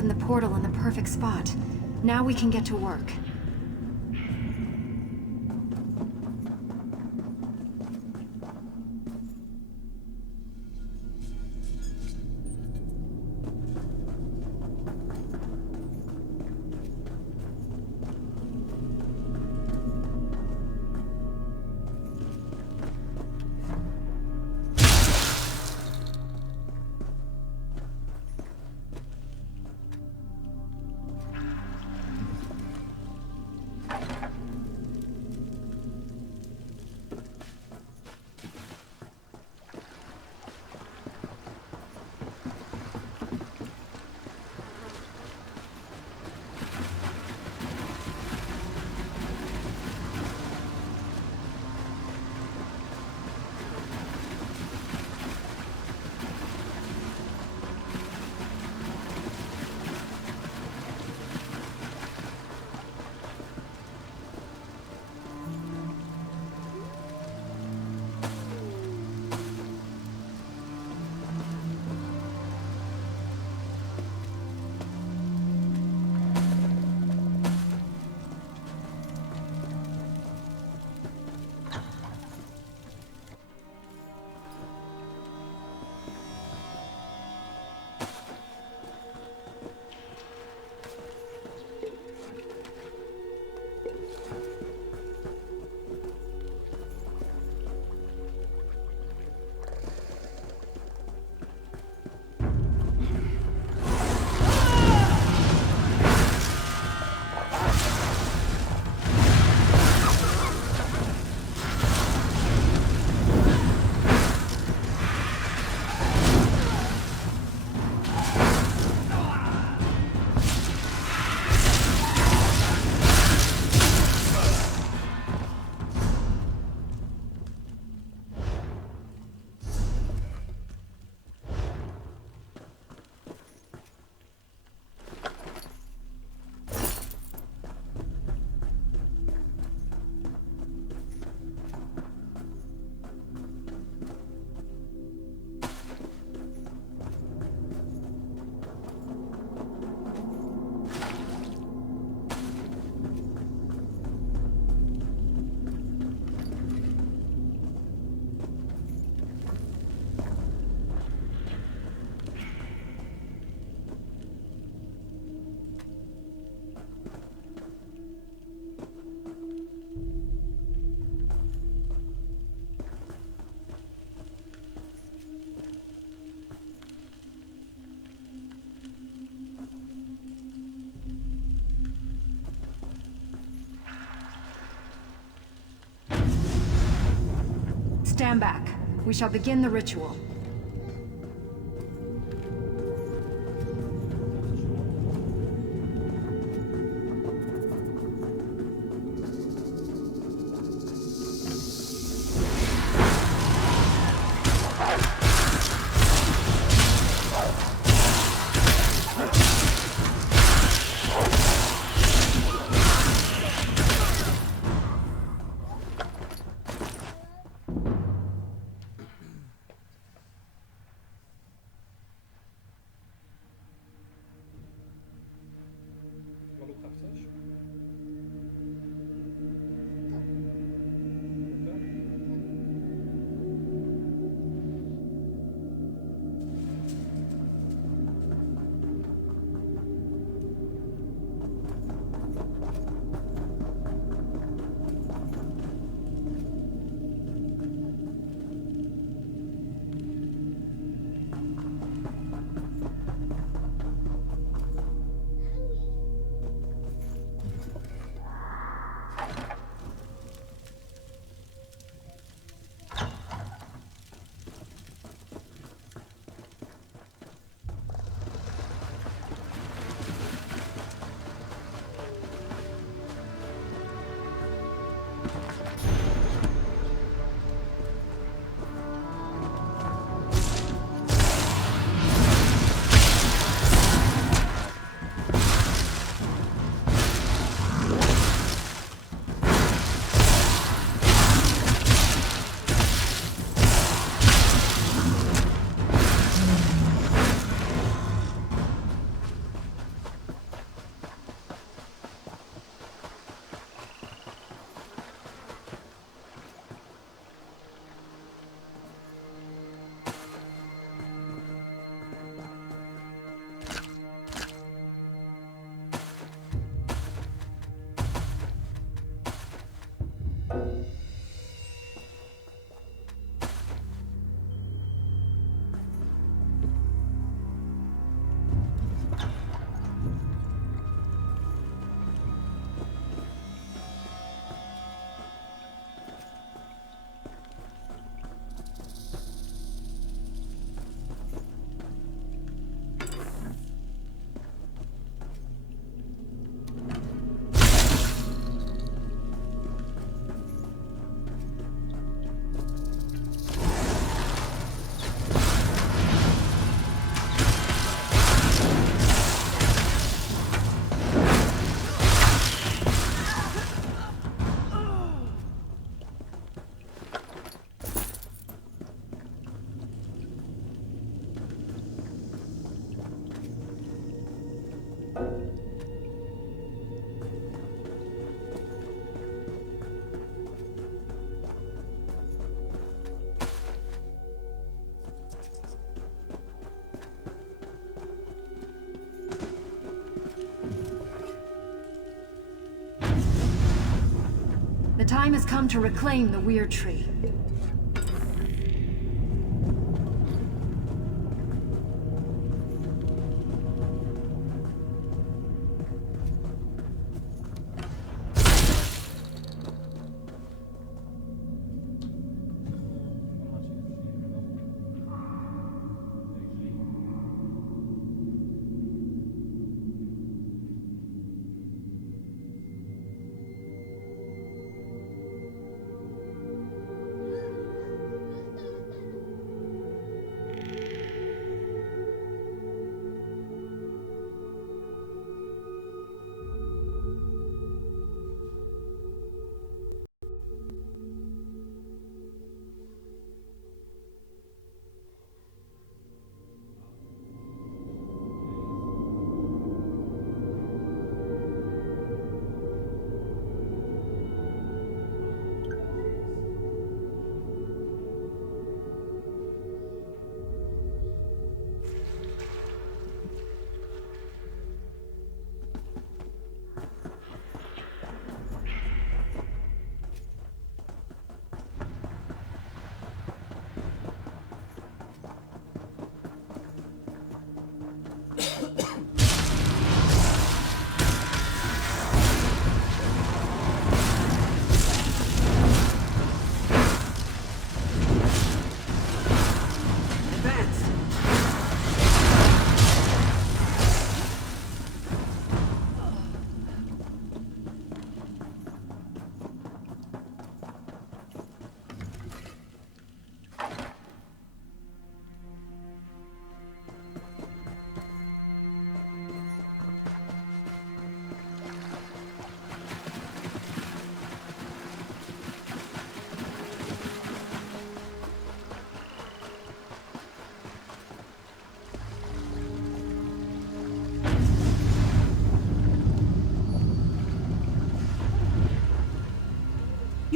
opened the portal in the perfect spot. Now we can get to work. Stand back. We shall begin the ritual. The time has come to reclaim the weird tree.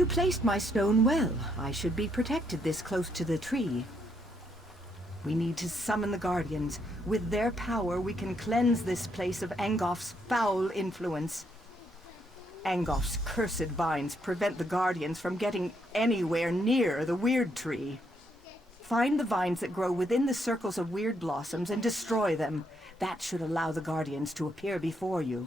You placed my stone well. I should be protected this close to the tree. We need to summon the Guardians. With their power, we can cleanse this place of Angoff's foul influence. Angoff's cursed vines prevent the Guardians from getting anywhere near the Weird Tree. Find the vines that grow within the circles of weird blossoms and destroy them. That should allow the Guardians to appear before you.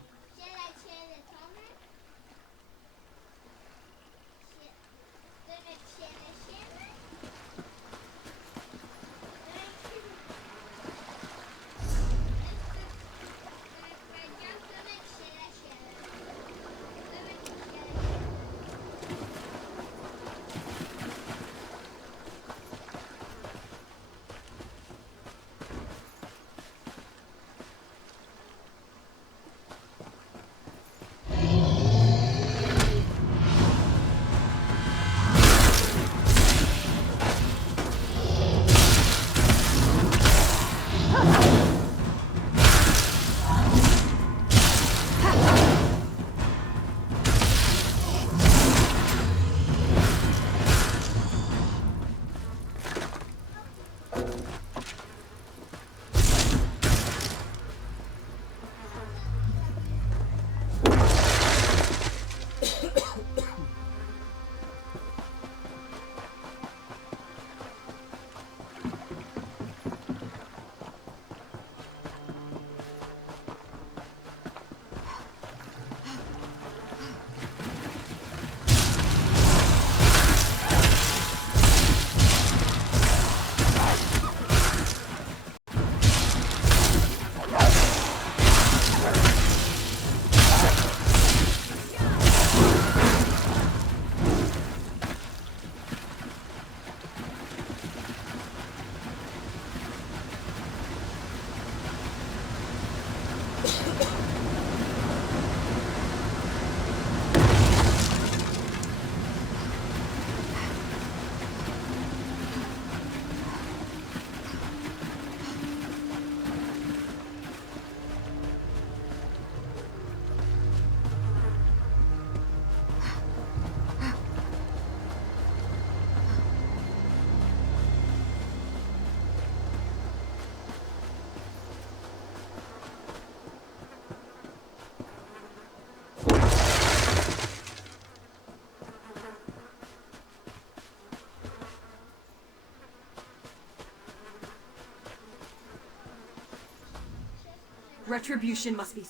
Retribution must be...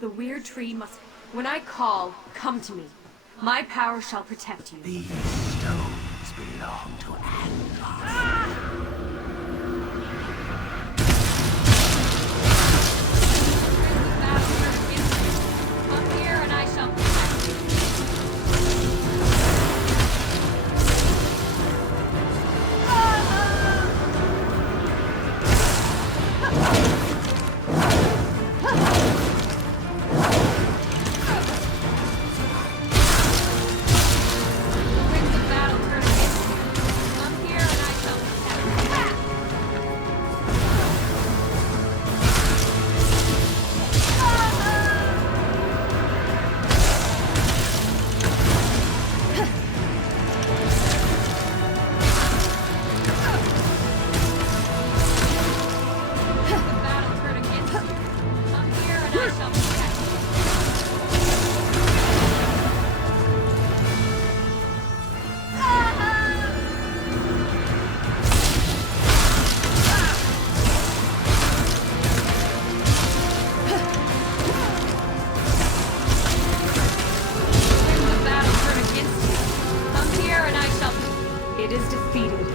The weird tree must... When I call, come to me. My power shall protect you. These stones belong to Anglos. Come here and I shall protect you. It is defeated.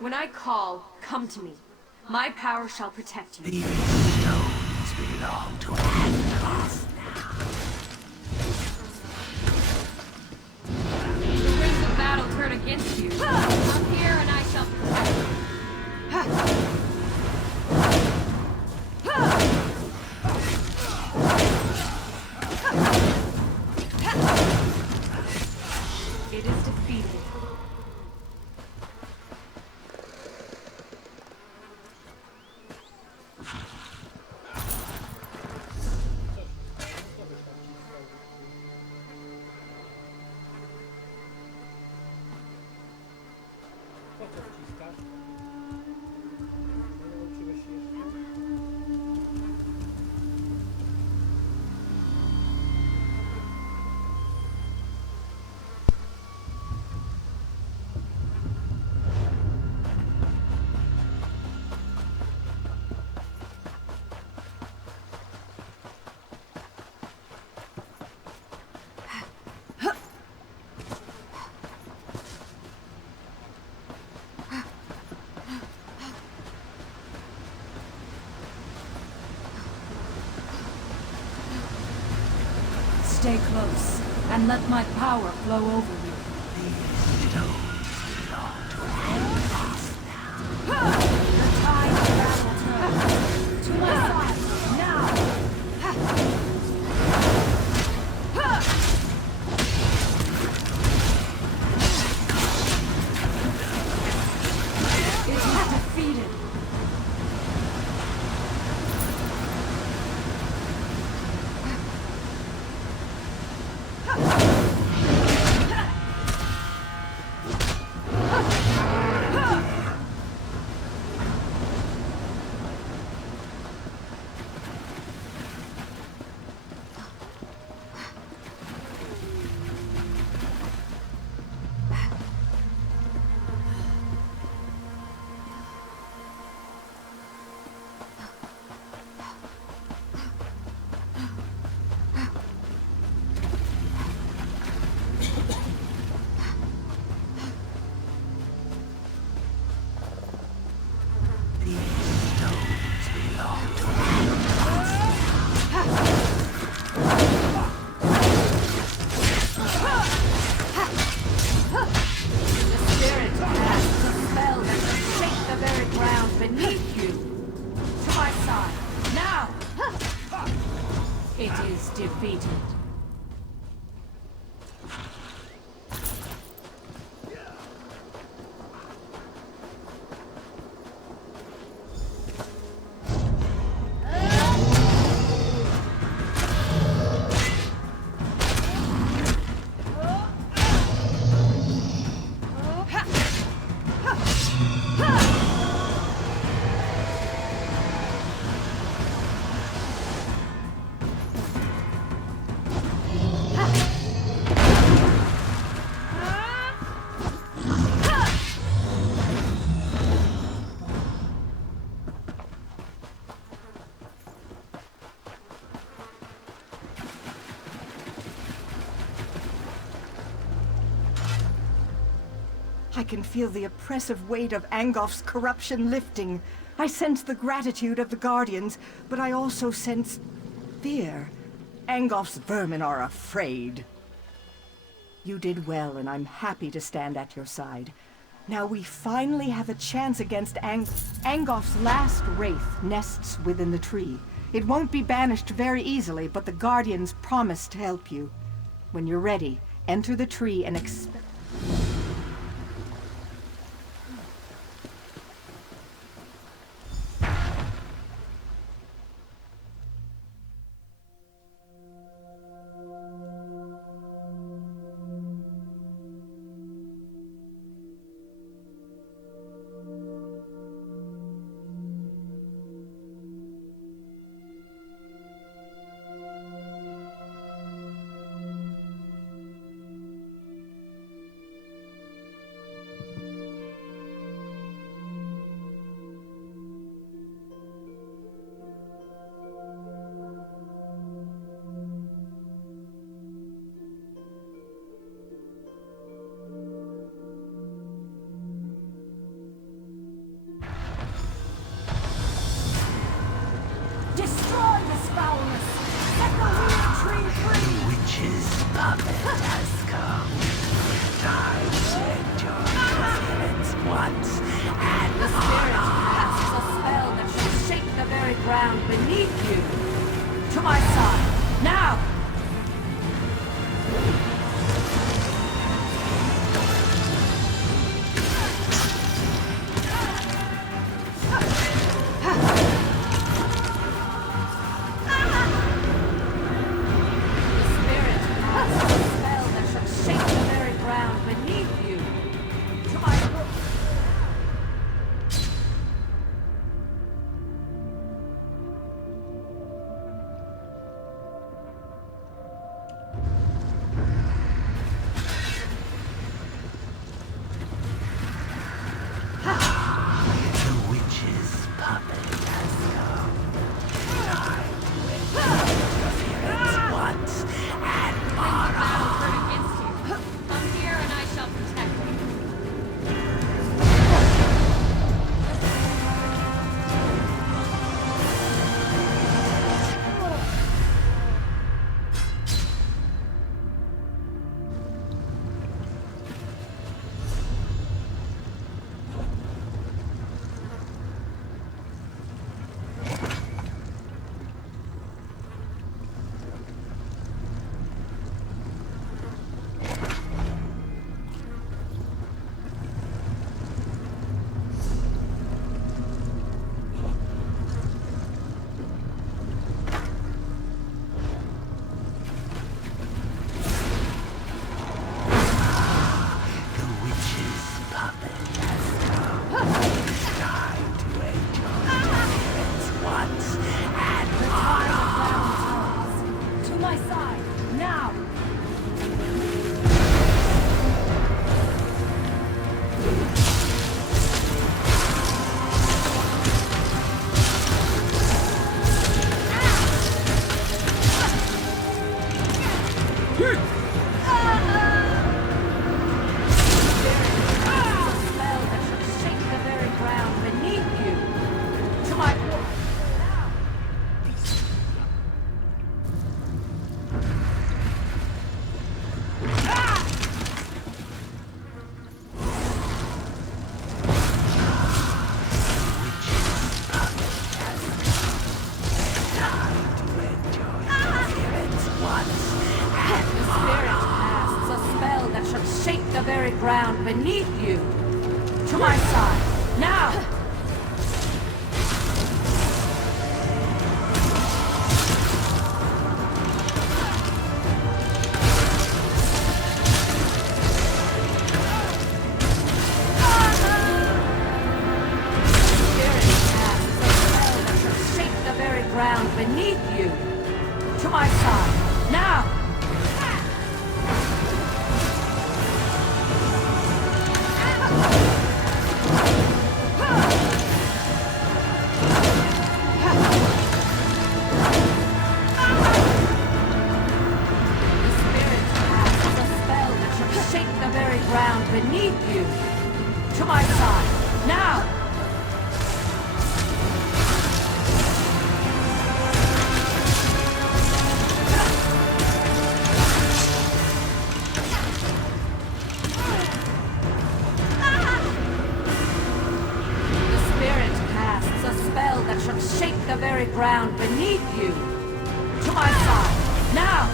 When I call, come to me. My power shall protect you. These stones belong to Anglos. The winds of battle turn against you. Come here and I shall protect you. It is defeated. Stay close, and let my power flow over you. These stones belong to Anglos. The tide of battle turns. To my side, now! It is defeated. It is defeated. I can feel the oppressive weight of Angof's corruption lifting. I sense the gratitude of the Guardians, but I also sense fear. Angof's vermin are afraid. You did well, and I'm happy to stand at your side. Now we finally have a chance against Angof's last wraith nests within the tree. It won't be banished very easily, but the Guardians promise to help you. When you're ready, enter the tree and expect... Ground beneath you. To my side, now! very ground beneath you. To my side, now! Beneath you! To my side! Now! The spirit casts a spell that shall shake the very ground beneath you! To my side! Now! Shake the very ground beneath you! To my side! Now!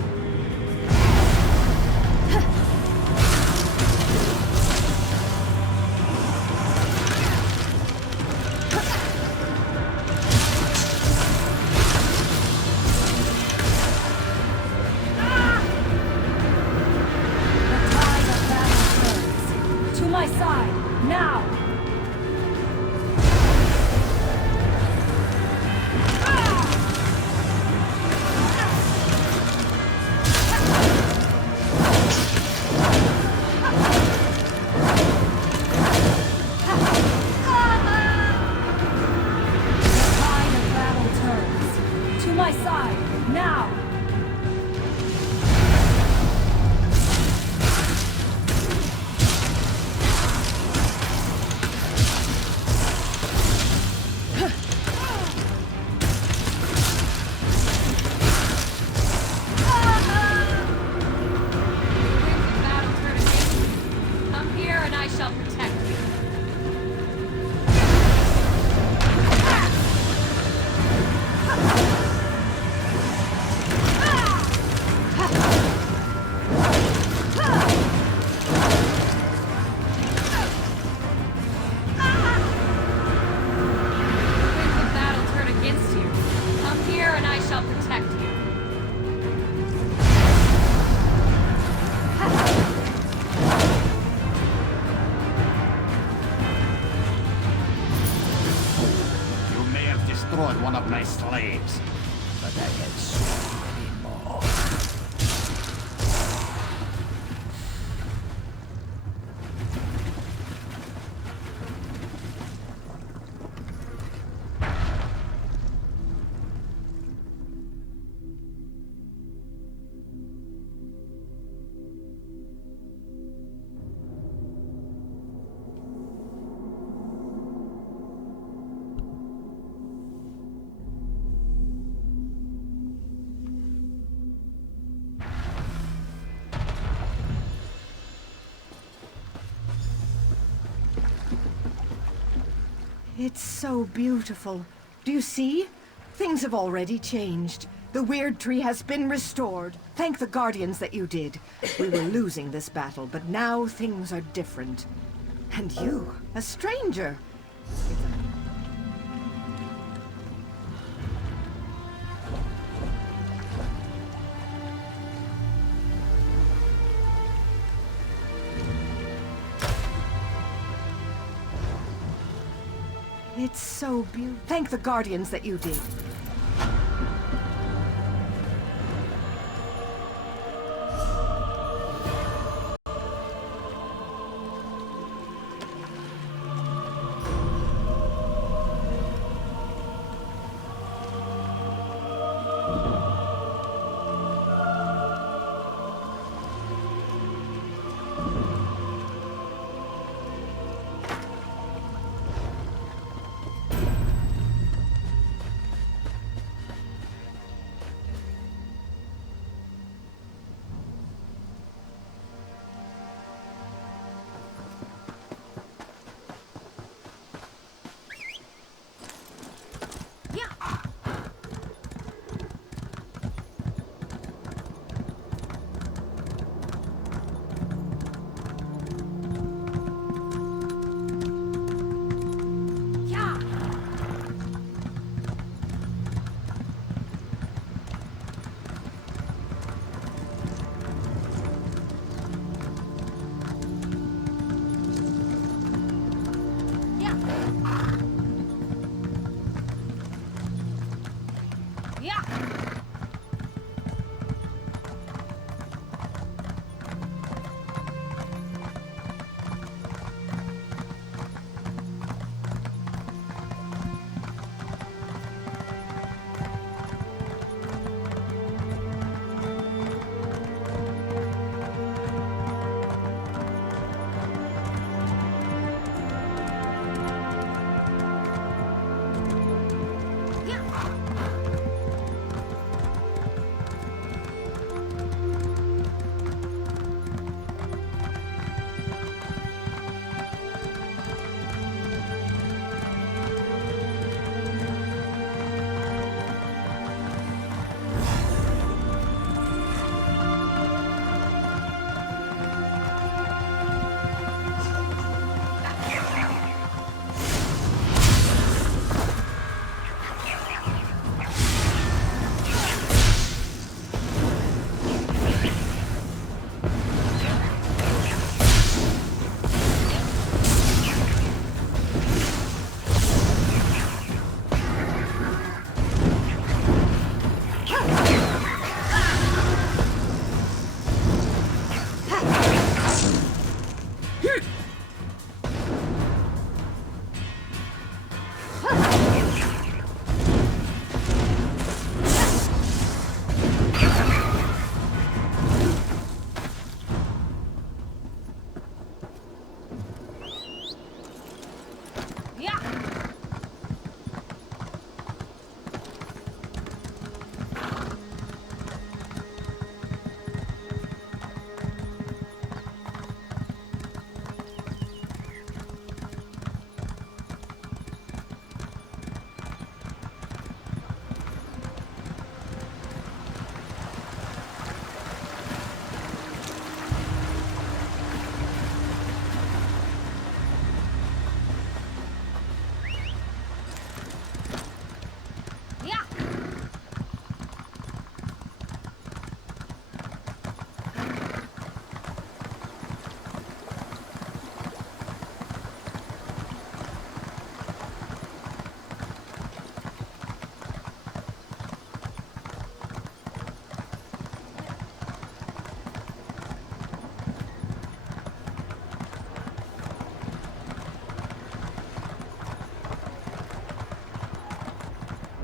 To my side! Now! One of my slaves, but I have so many more. It's so beautiful. Do you see? Things have already changed. The weird tree has been restored. Thank the Guardians that you did. We were losing this battle, but now things are different. And you, a stranger. It's so beautiful. Thank the Guardians that you did.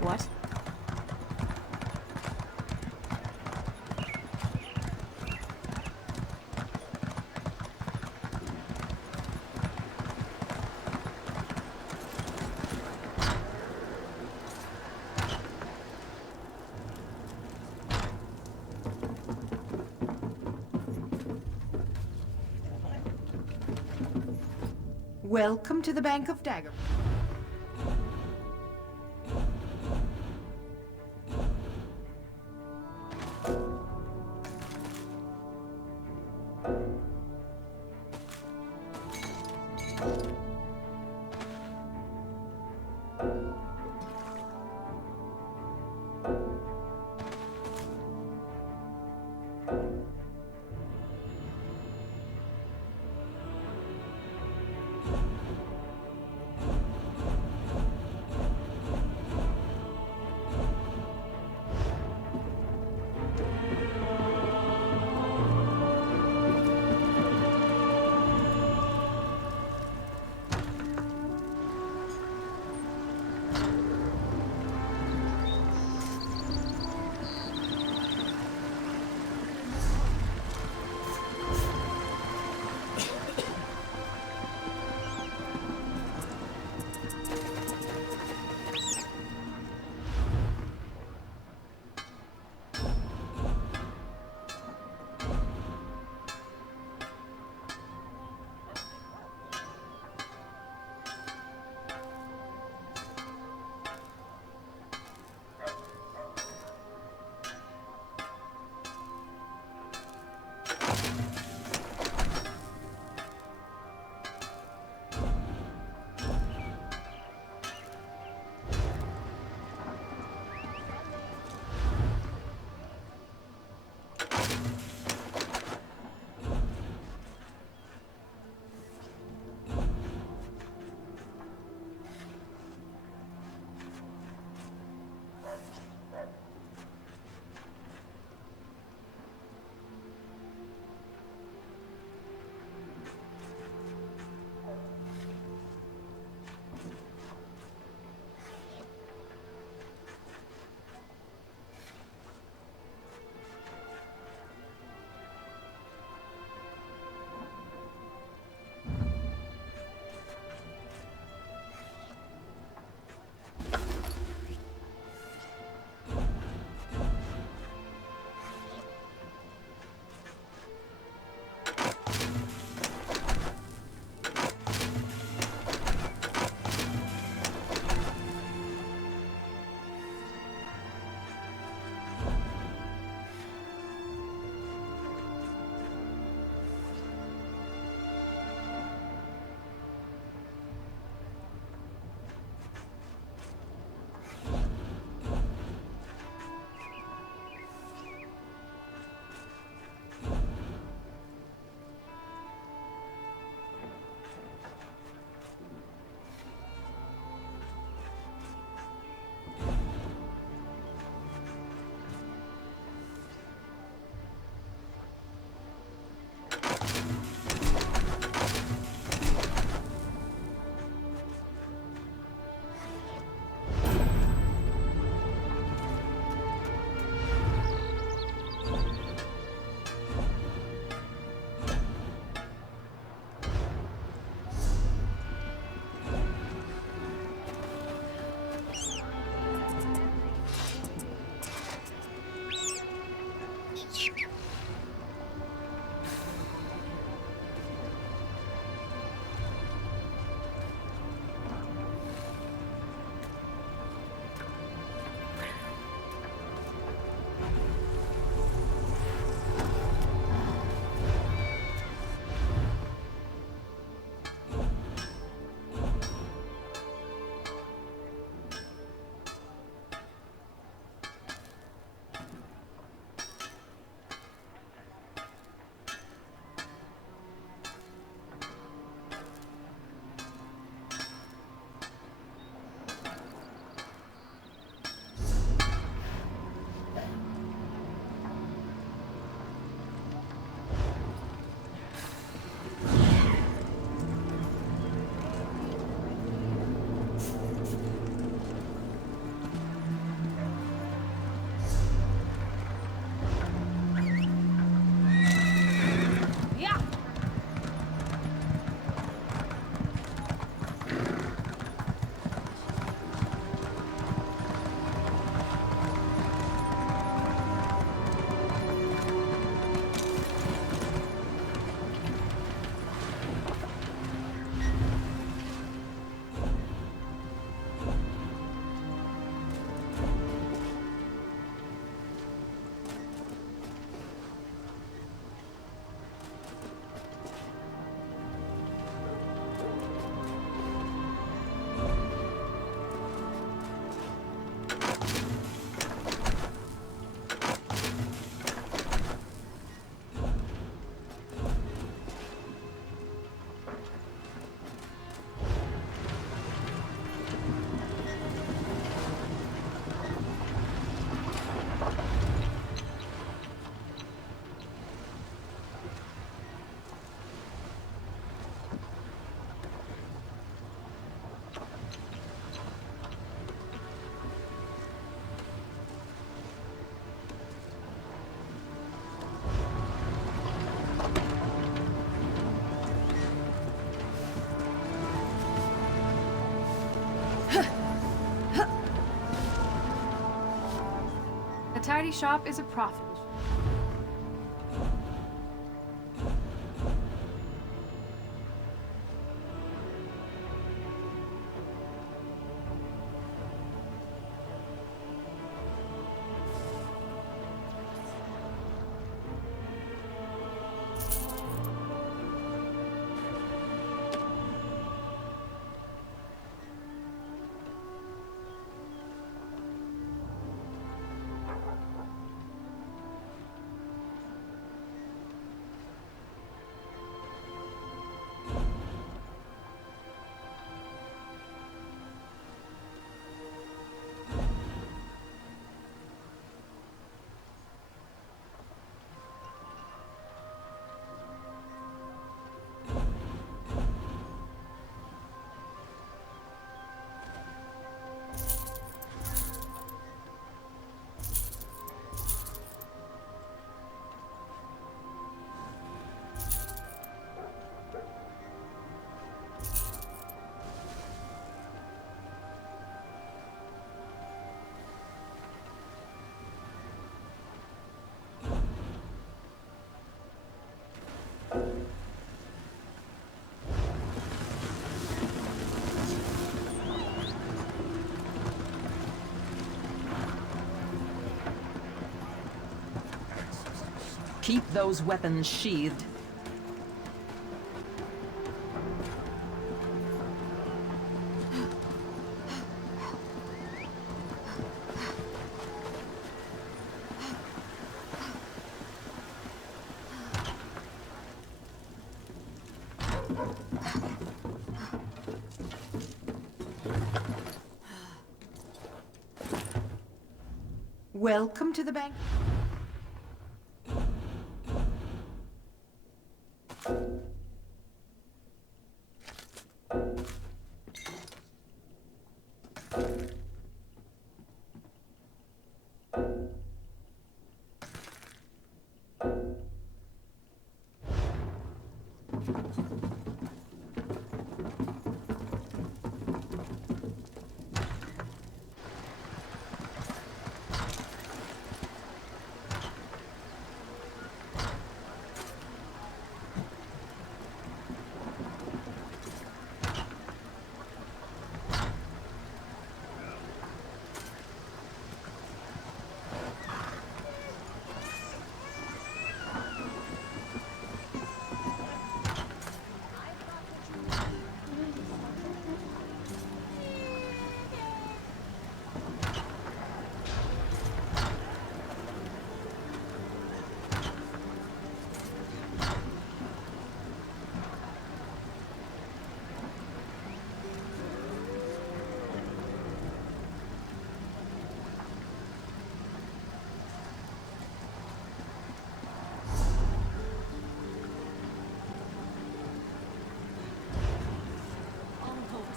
What? Welcome to the Bank of Dagger. shop is a profit. Keep those weapons sheathed. Welcome to the bank.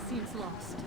Seems lost.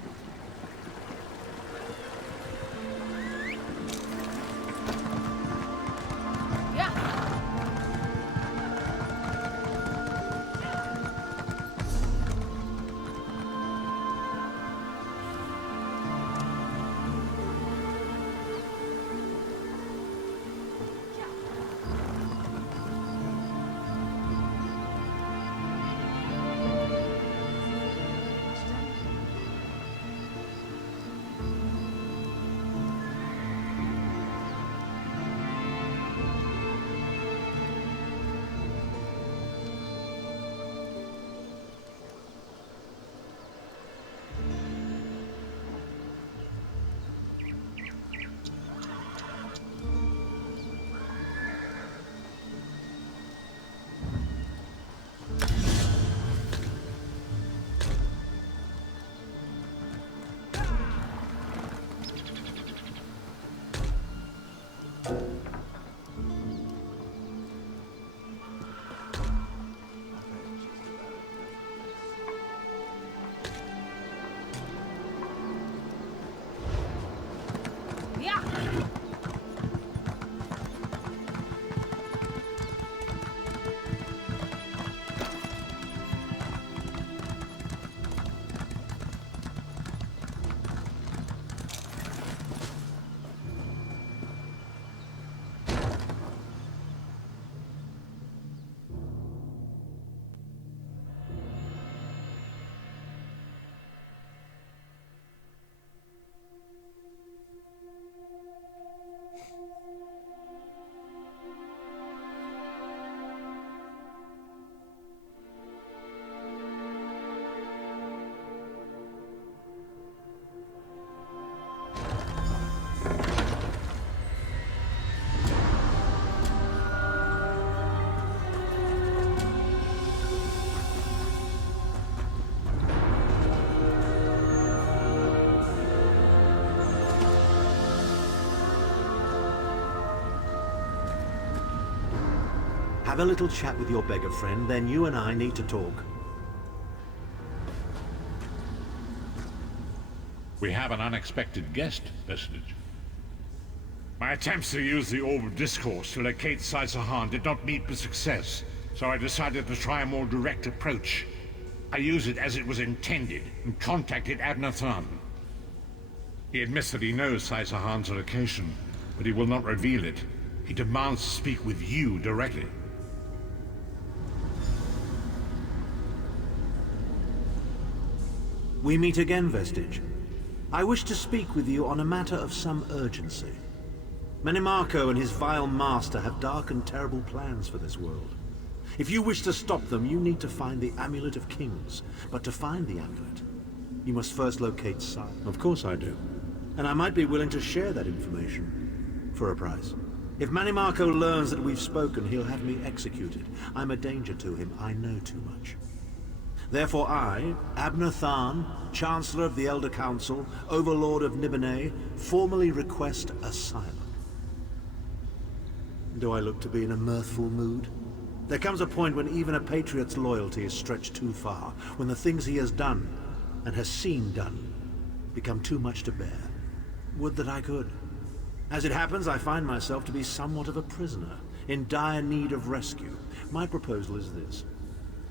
Have a little chat with your beggar friend, then you and I need to talk. We have an unexpected guest, Vestige. My attempts to use the Orb of Discourse to locate Saisahan did not meet with success, so I decided to try a more direct approach. I used it as it was intended, and contacted Abnathan. He admits that he knows Saisahan's location, but he will not reveal it. He demands to speak with you directly. We meet again, Vestige. I wish to speak with you on a matter of some urgency. Menimarco and his vile master have dark and terrible plans for this world. If you wish to stop them, you need to find the Amulet of Kings. But to find the amulet, you must first locate Sai. Of course I do. And I might be willing to share that information. For a price. If Menimarco learns that we've spoken, he'll have me executed. I'm a danger to him. I know too much. Therefore I, Abnathan, Chancellor of the Elder Council, Overlord of Nibene, formally request asylum. Do I look to be in a mirthful mood? There comes a point when even a patriot's loyalty is stretched too far, when the things he has done, and has seen done, become too much to bear. Would that I could. As it happens, I find myself to be somewhat of a prisoner, in dire need of rescue. My proposal is this.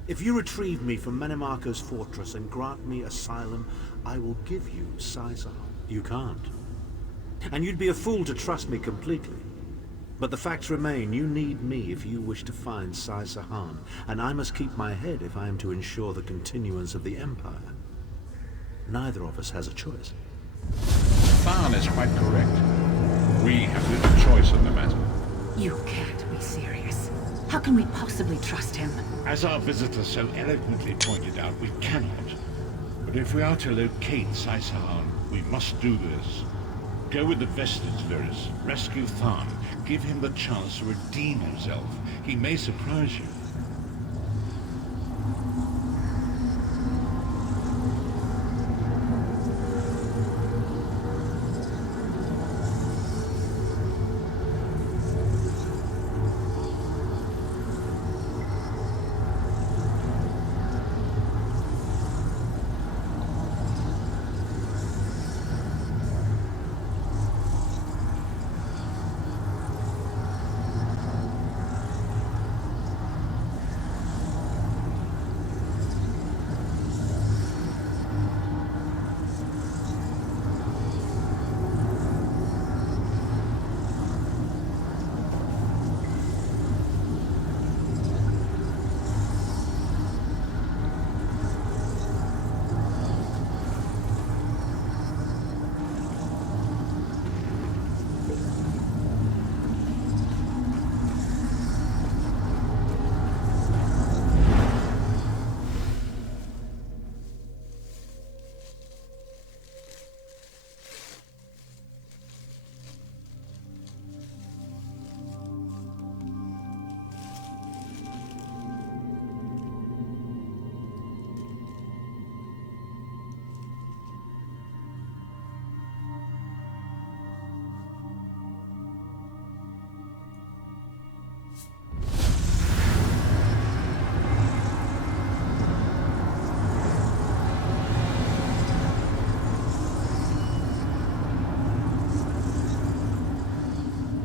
If you retrieve me from Menimarco's fortress and grant me asylum, I will give you Saisahan. You can't. And you'd be a fool to trust me completely. But the facts remain, you need me if you wish to find Saisahan, and I must keep my head if I am to ensure the continuance of the Empire. Neither of us has a choice. Tharn is quite correct. We have little choice in the matter. You can't be serious. How can we possibly trust him? As our visitor so eloquently pointed out, we cannot. But if we are to locate Saisahan, we must do this. Go with the Vestige Lyris, rescue Tharn, give him the chance to redeem himself. He may surprise you.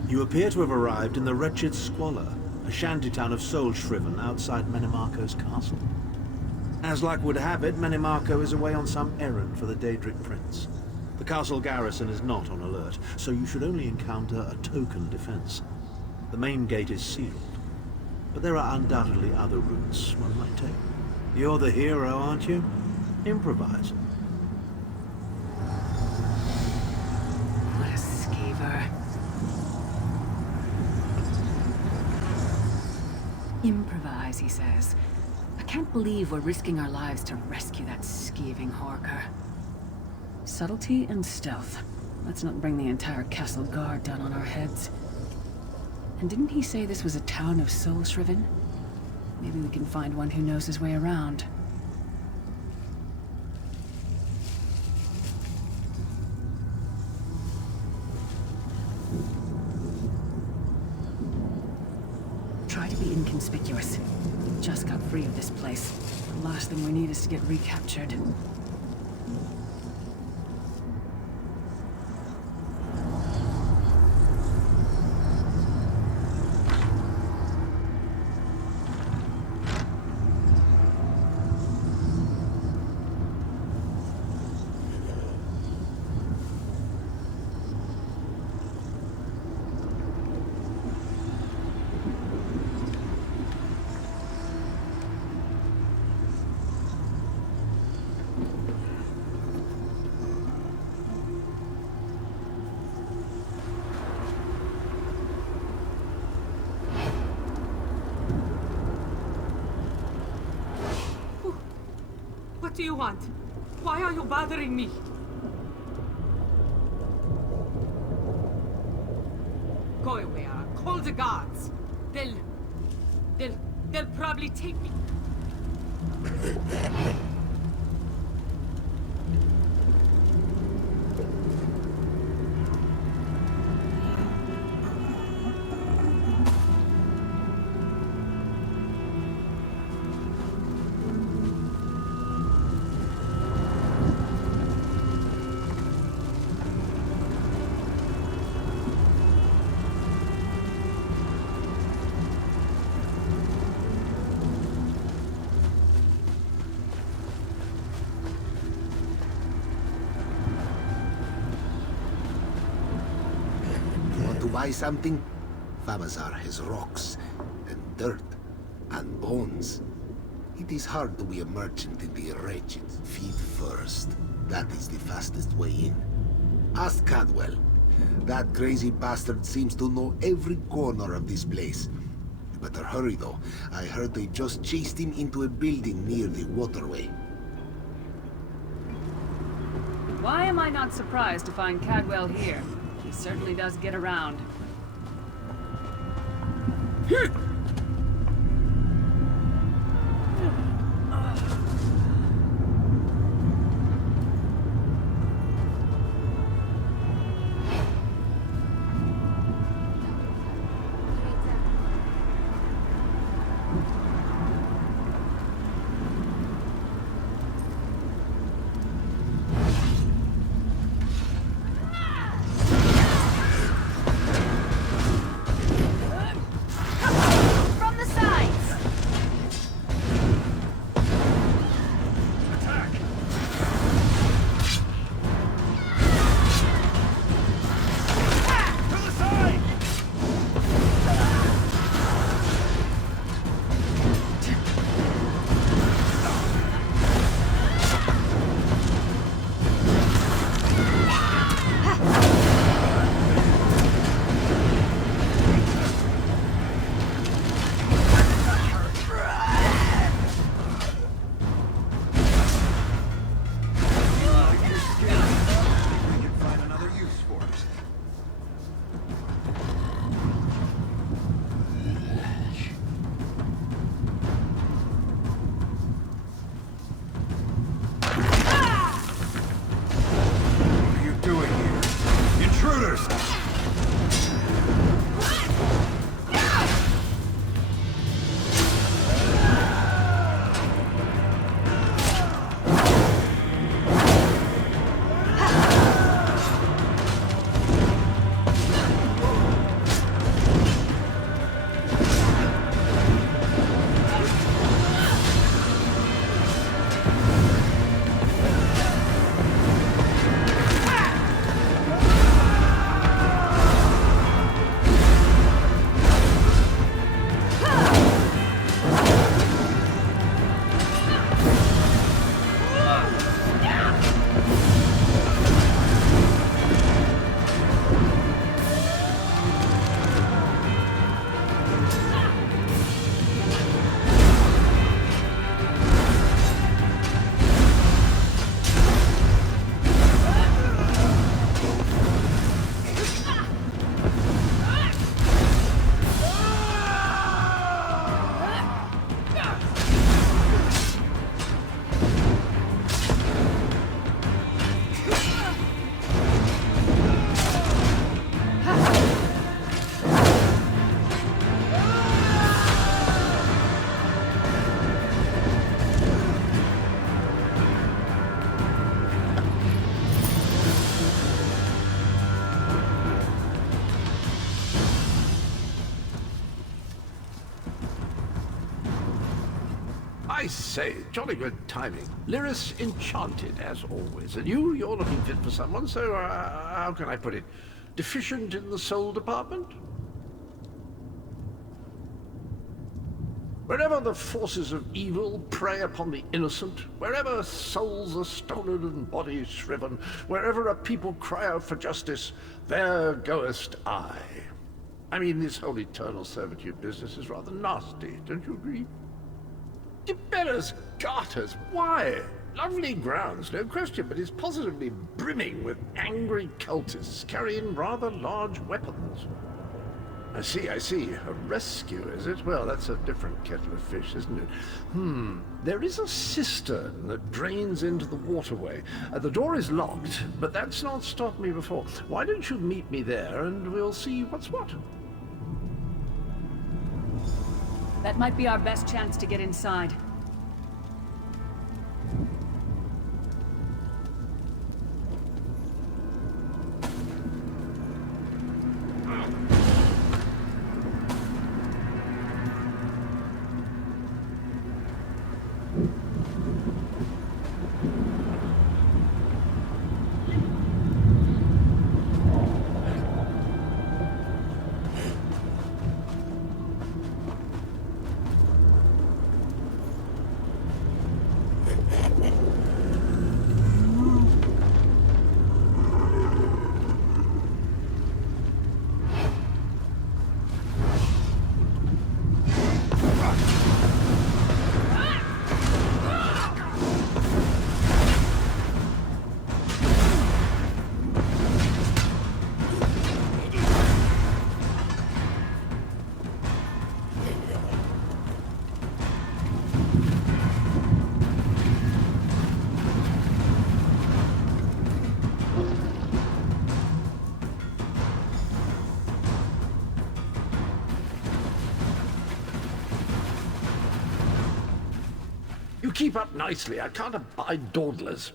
You appear to have arrived in the wretched Squalor, a shantytown of Soulshriven outside Menimarco's castle. As luck would have it, Menimarco is away on some errand for the Daedric Prince. The castle garrison is not on alert, so you should only encounter a token defense. The main gate is sealed, but there are undoubtedly other routes one might take. You're the hero, aren't you? Improvise. What a skeever. Improvise, he says. I can't believe we're risking our lives to rescue that skeeving Horker. Subtlety and stealth. Let's not bring the entire castle guard down on our heads. And didn't he say this was a town of Soulshriven? Maybe we can find one who knows his way around. Try to be inconspicuous free of this place. The last thing we need is to get recaptured. What do you want? Why are you bothering me? Go away, call the guards. They'll probably take me. Buy something? Famazar has rocks, and dirt, and bones. It is hard to be a merchant in the wretched. Feed first. That is the fastest way in. Ask Cadwell. That crazy bastard seems to know every corner of this place. You better hurry though. I heard they just chased him into a building near the waterway. Why am I not surprised to find Cadwell here? He certainly does get around. I say, jolly good timing. Lyris enchanted, as always. And you're looking fit for someone, so, how can I put it? Deficient in the soul department? Wherever the forces of evil prey upon the innocent, wherever souls are stolen and bodies shriven, wherever a people cry out for justice, there goest I. I mean, this whole eternal servitude business is rather nasty, don't you agree? Tiberius Garters, why? Lovely grounds, no question, but it's positively brimming with angry cultists carrying rather large weapons. I see. A rescue, is it? Well, that's a different kettle of fish, isn't it? There is a cistern that drains into the waterway. The door is locked, but that's not stopped me before. Why don't you meet me there and we'll see what's what? That might be our best chance to get inside. Keep up nicely. I can't abide dawdlers.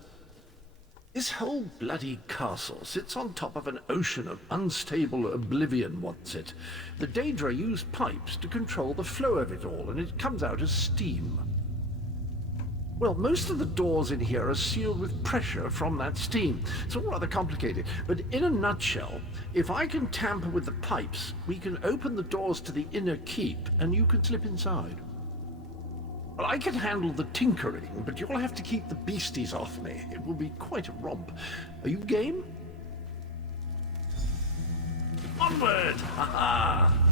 This whole bloody castle sits on top of an ocean of unstable oblivion, what's it? The Daedra use pipes to control the flow of it all, and it comes out as steam. Well, most of the doors in here are sealed with pressure from that steam. It's all rather complicated, but in a nutshell, if I can tamper with the pipes, we can open the doors to the inner keep, and you can slip inside. Well, I can handle the tinkering, but you'll have to keep the beasties off me. It will be quite a romp. Are you game? Onward! Ha-ha!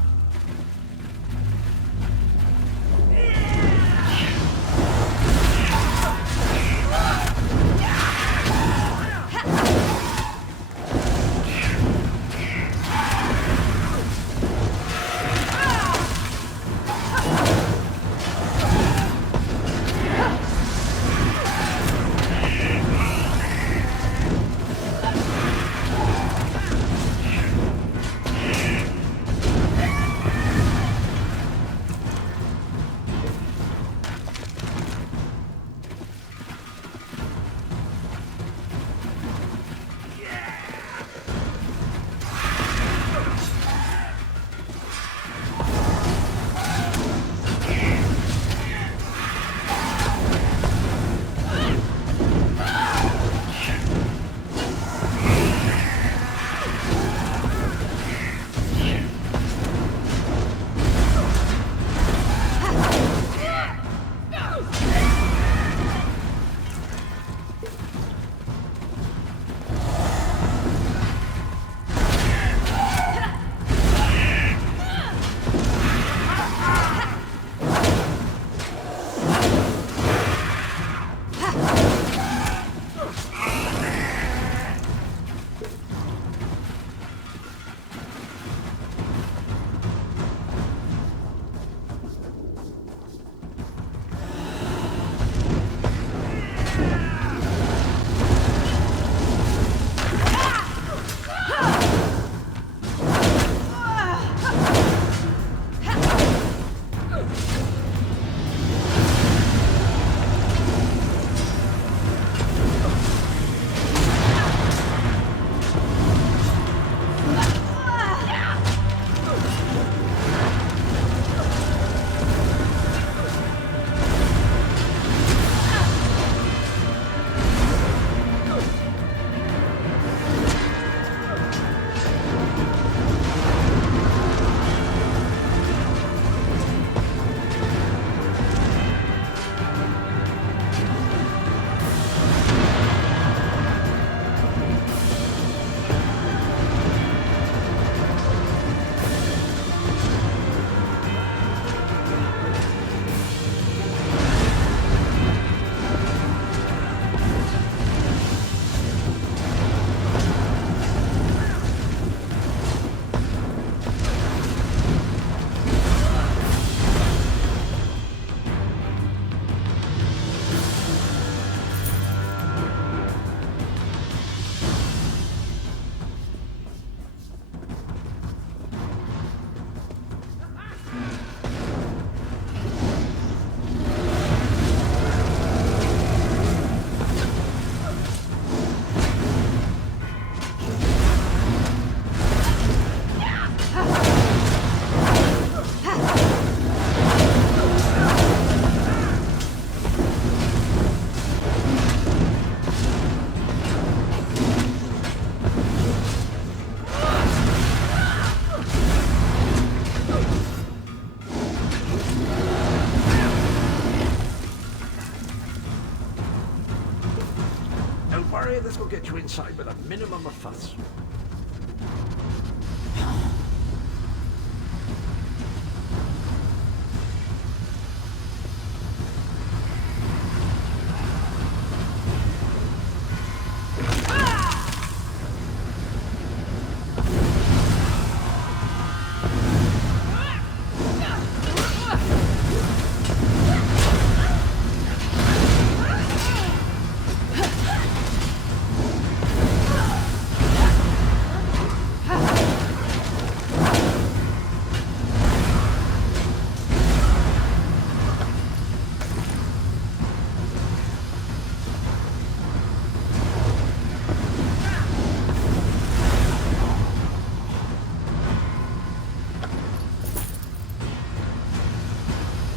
worry, this will get you inside with a minimum of fuss.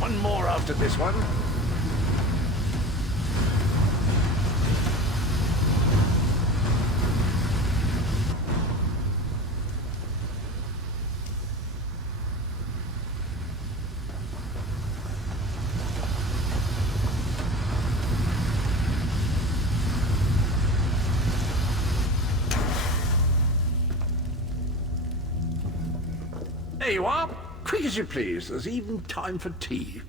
One more after this one. There you are. Quick as you please. There's even time for tea.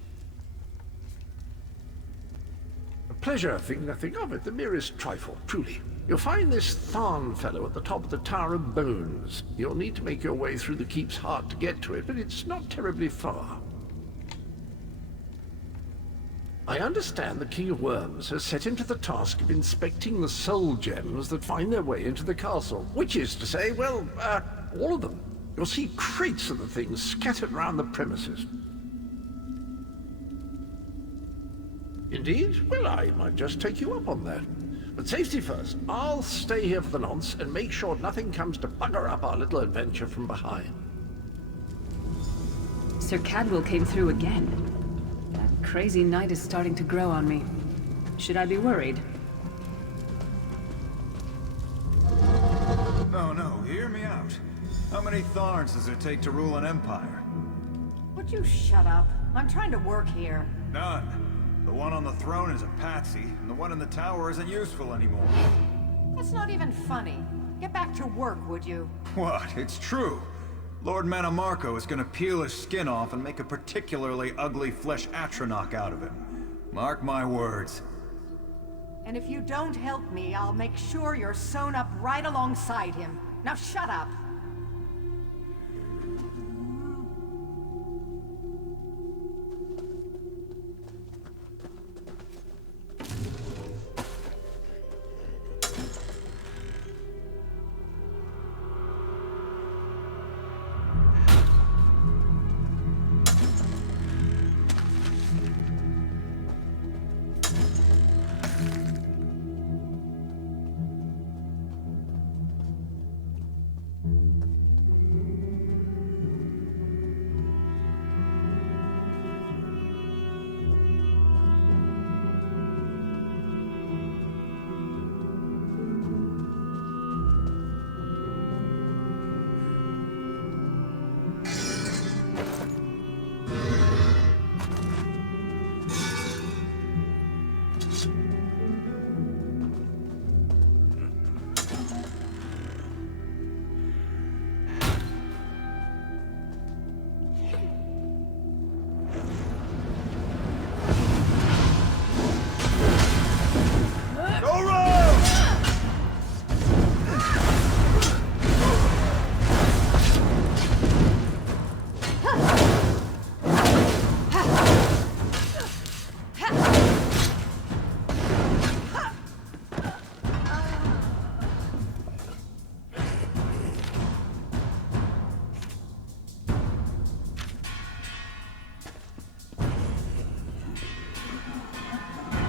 A pleasure, think nothing of it. The merest trifle, truly. You'll find this Tharn fellow at the top of the Tower of Bones. You'll need to make your way through the keep's heart to get to it, but it's not terribly far. I understand the King of Worms has set him to the task of inspecting the soul gems that find their way into the castle. Which is to say, well, all of them. You'll see crates of the things scattered around the premises. Indeed? Well, I might just take you up on that. But safety first. I'll stay here for the nonce and make sure nothing comes to bugger up our little adventure from behind. Sir Cadwell came through again. That crazy night is starting to grow on me. Should I be worried? No, hear me out. How many Tharns does it take to rule an empire? Would you shut up? I'm trying to work here. None. The one on the throne is a patsy, and the one in the tower isn't useful anymore. That's not even funny. Get back to work, would you? What? It's true. Lord Manamarco is gonna peel his skin off and make a particularly ugly flesh Atronach out of him. Mark my words. And if you don't help me, I'll make sure you're sewn up right alongside him. Now shut up!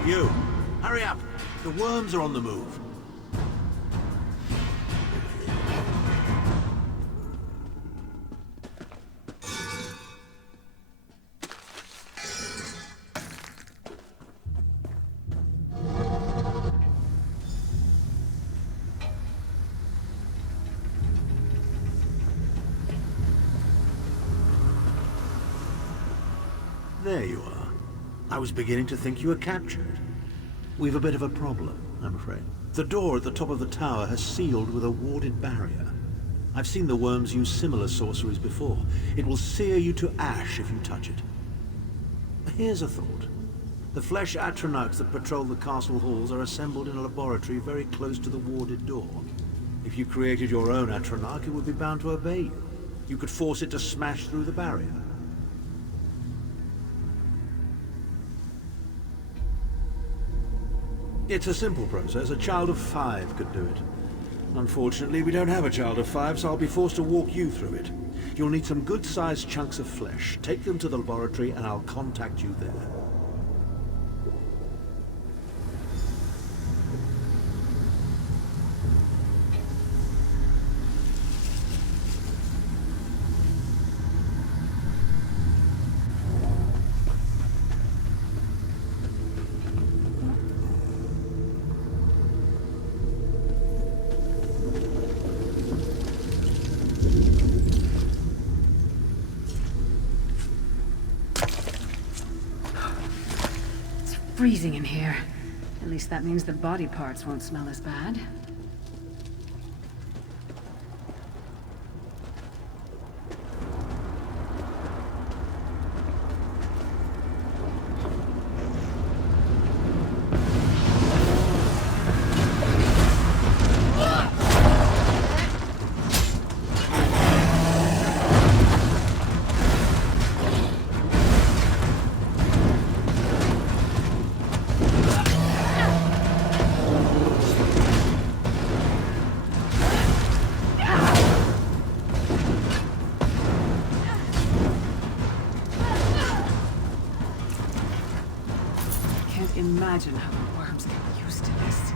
You, hurry up. The worms are on the move. There you are. I was beginning to think you were captured. We've a bit of a problem. I'm afraid. The door at the top of the tower has sealed with a warded barrier. I've seen the worms use similar sorceries before. It will sear you to ash if you touch it. Here's a thought. The flesh atronachs that patrol the castle halls are assembled in a laboratory very close to the warded door. If you created your own atronach, it would be bound to obey you. You could force it to smash through the barrier. It's a simple process. A child of 5 could do it. Unfortunately, we don't have a child of 5, so I'll be forced to walk you through it. You'll need some good-sized chunks of flesh. Take them to the laboratory and I'll contact you there. Freezing in here. At least that means the body parts won't smell as bad. Imagine how the worms get used to this.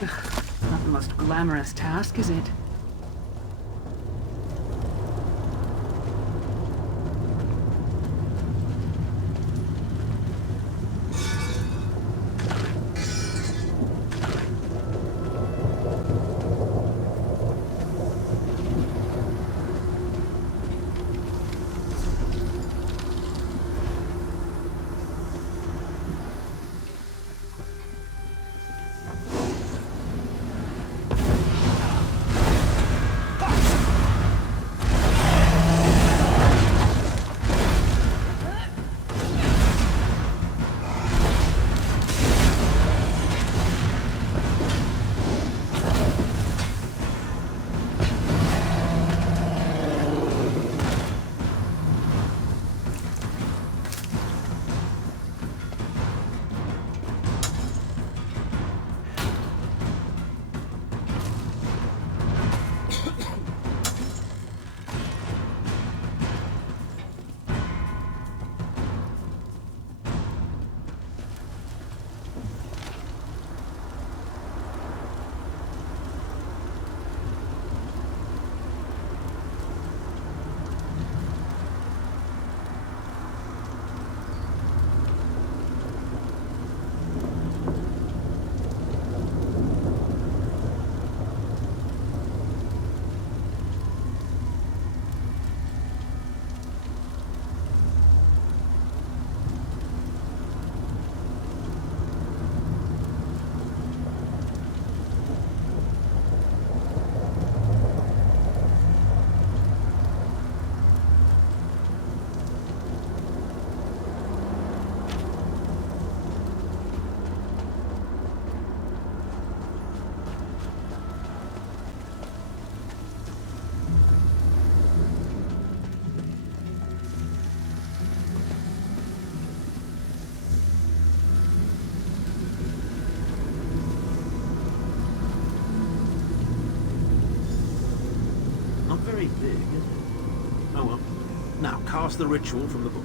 Not the most glamorous task, is it? very big, is it? Oh well. Now, cast the ritual from the book.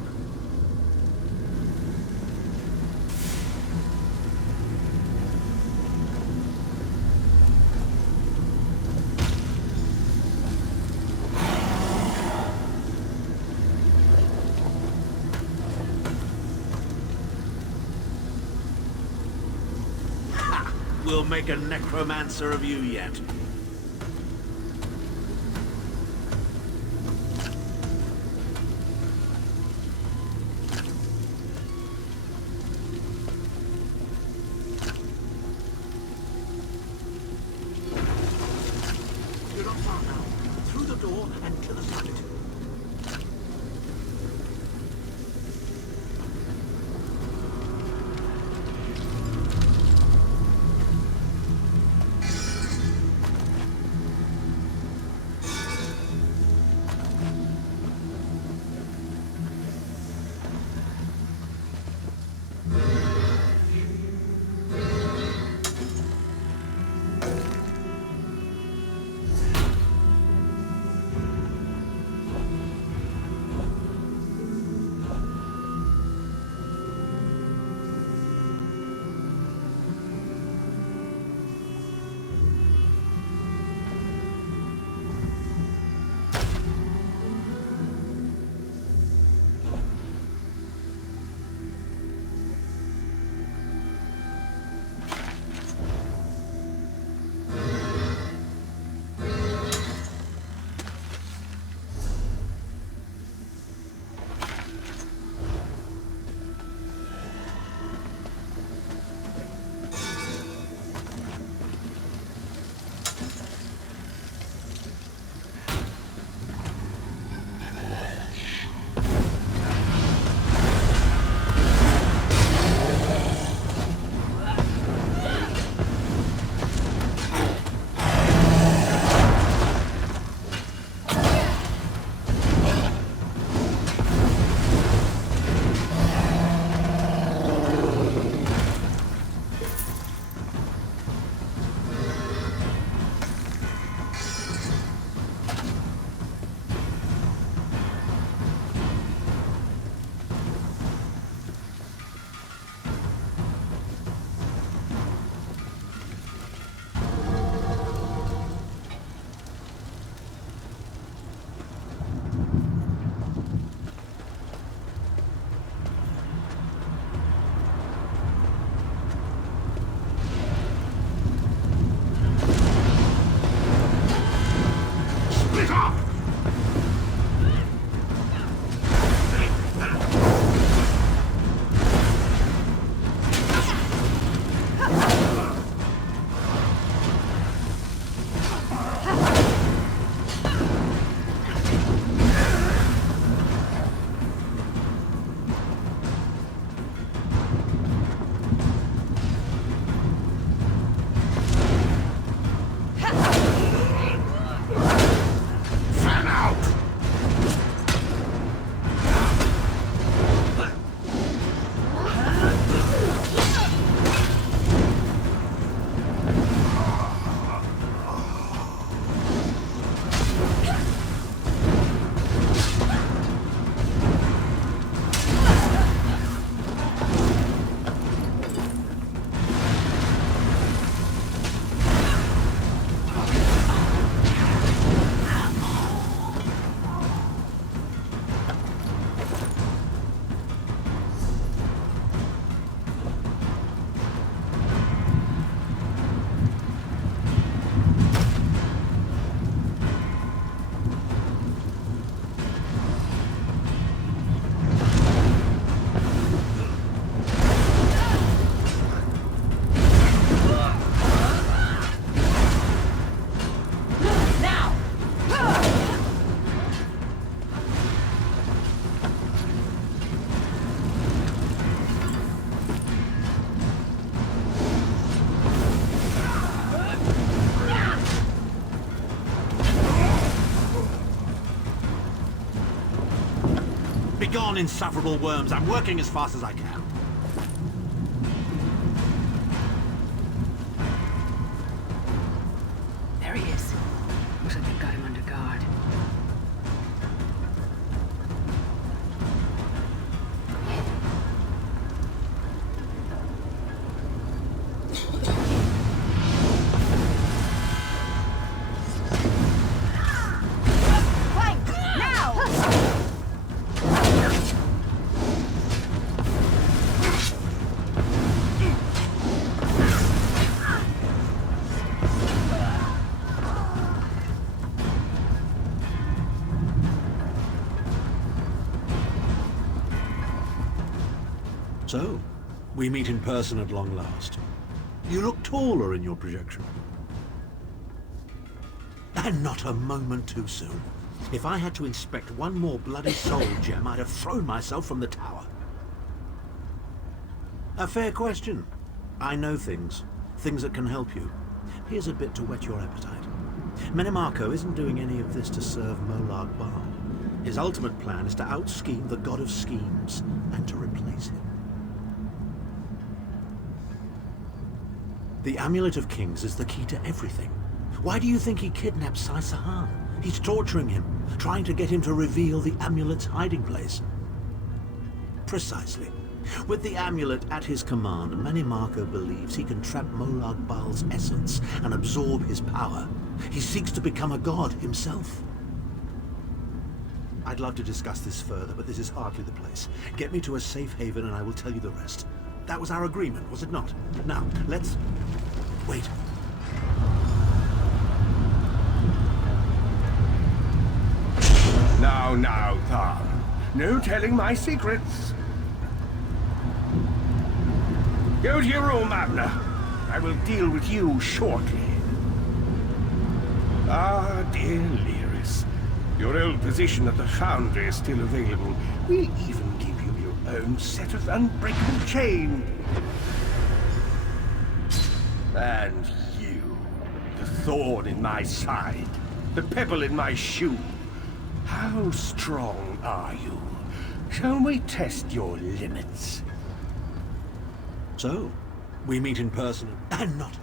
We'll make a necromancer of you yet. You're not far now. Through the door and to the side. Begone, insufferable worms. I'm working as fast as I can. There he is. Looks like they've got him under guard. So, we meet in person at long last. You look taller in your projection. And not a moment too soon. If I had to inspect one more bloody soul gem, I'd have thrown myself from the tower. A fair question. I know things. Things that can help you. Here's a bit to whet your appetite. Menimarco isn't doing any of this to serve Molag Bal. His ultimate plan is to out-scheme the god of schemes and to replace him. The Amulet of Kings is the key to everything. Why do you think he kidnapped Sai-Sahan? He's torturing him, trying to get him to reveal the amulet's hiding place. Precisely. With the amulet at his command, Menimarco believes he can trap Molag Bal's essence and absorb his power. He seeks to become a god himself. I'd love to discuss this further, but this is hardly the place. Get me to a safe haven and I will tell you the rest. That was our agreement, was it not? Now, let's... wait. Now, Thal. No telling my secrets. Go to your room, Abner. I will deal with you shortly. Ah, dear Lyris. Your old position at the Foundry is still available. We'll even give you your own set of unbreakable chain. And you, the thorn in my side, the pebble in my shoe. How strong are you? Shall we test your limits? So, we meet in person and not...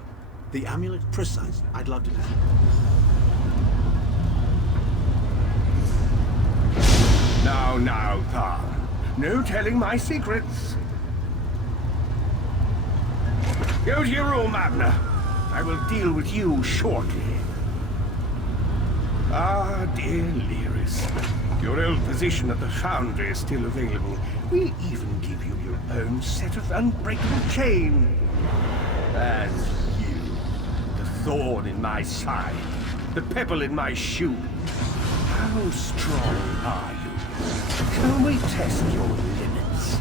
The amulet? Precise. I'd love to do that. Now, Thal. No telling my secrets. Go to your room, Abner. I will deal with you shortly. Ah, dear Lyris. Your old position at the Foundry is still available. We'll even give you your own set of unbreakable chain. And you, the thorn in my side, the pebble in my shoe. How strong are you? Shall we test your limits?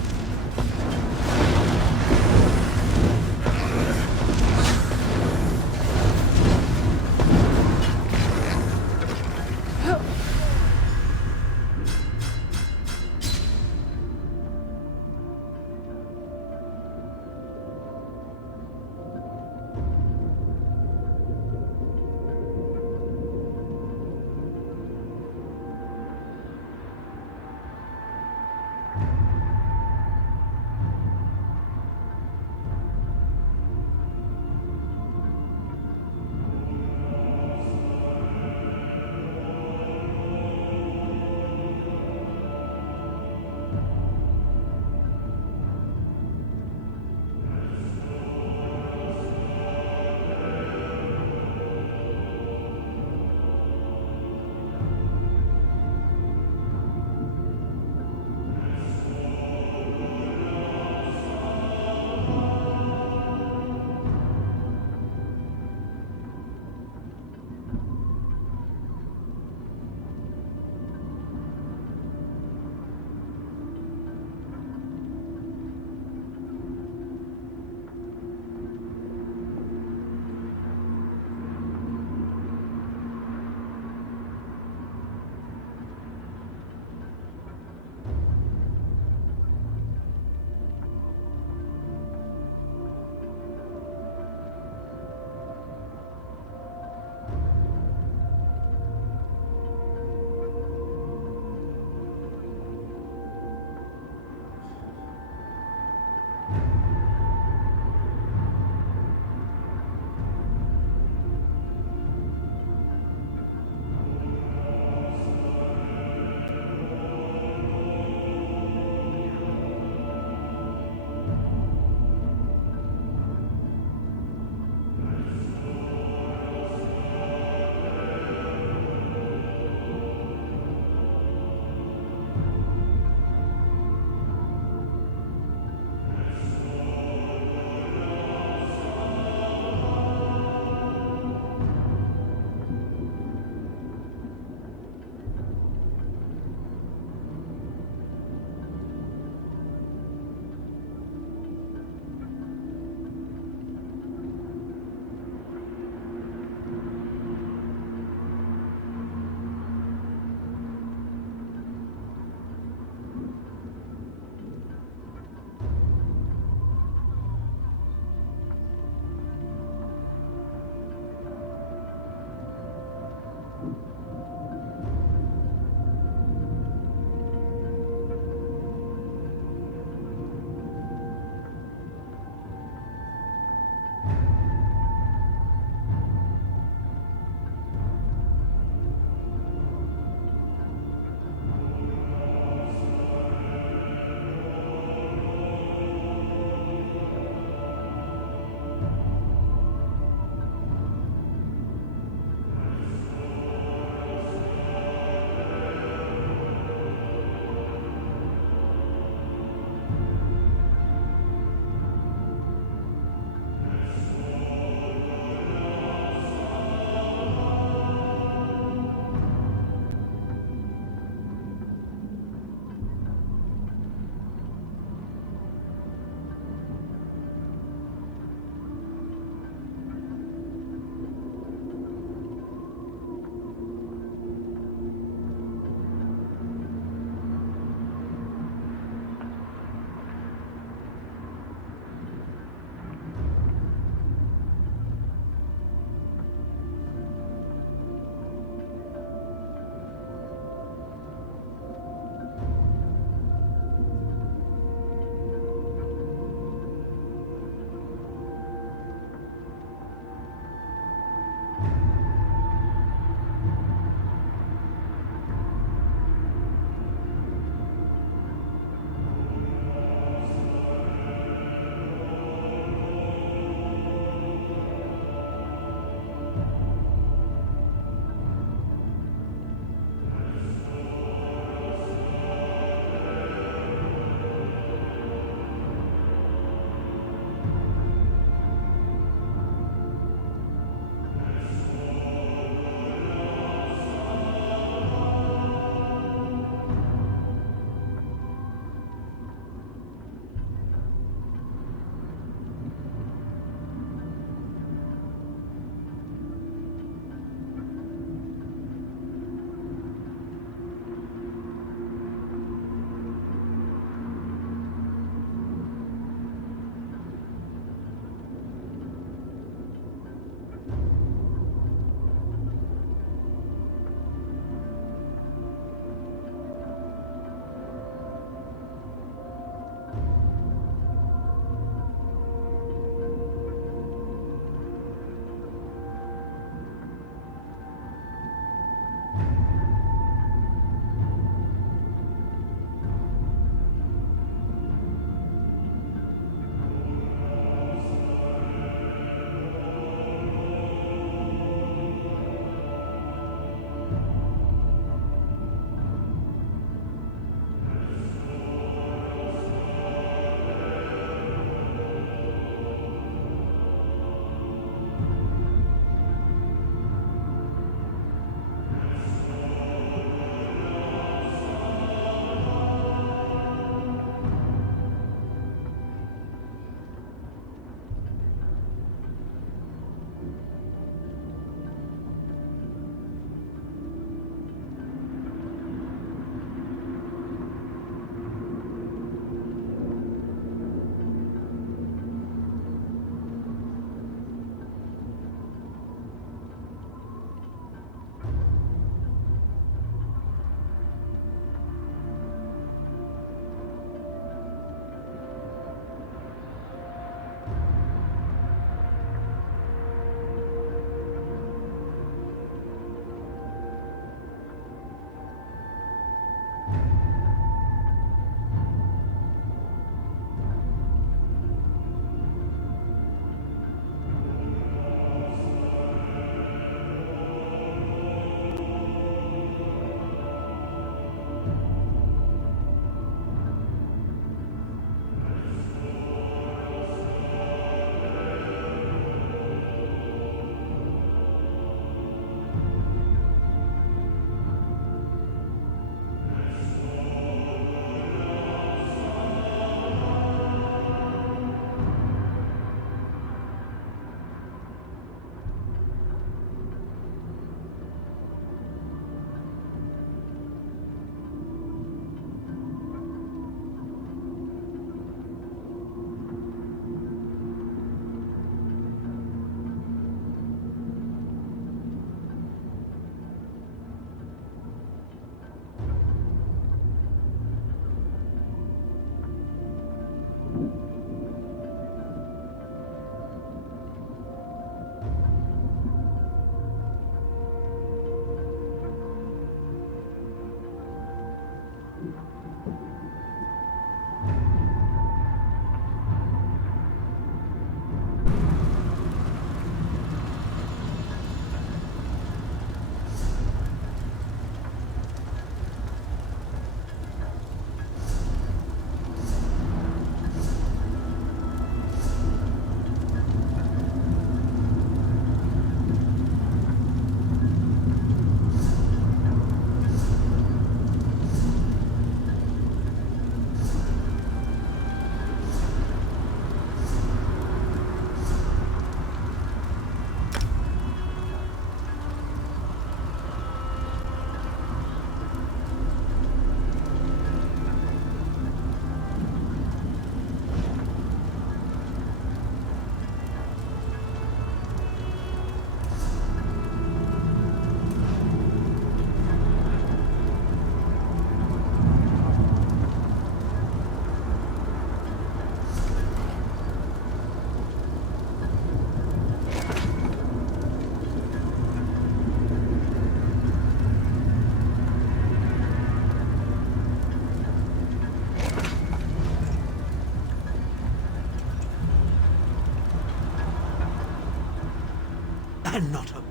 cannot have...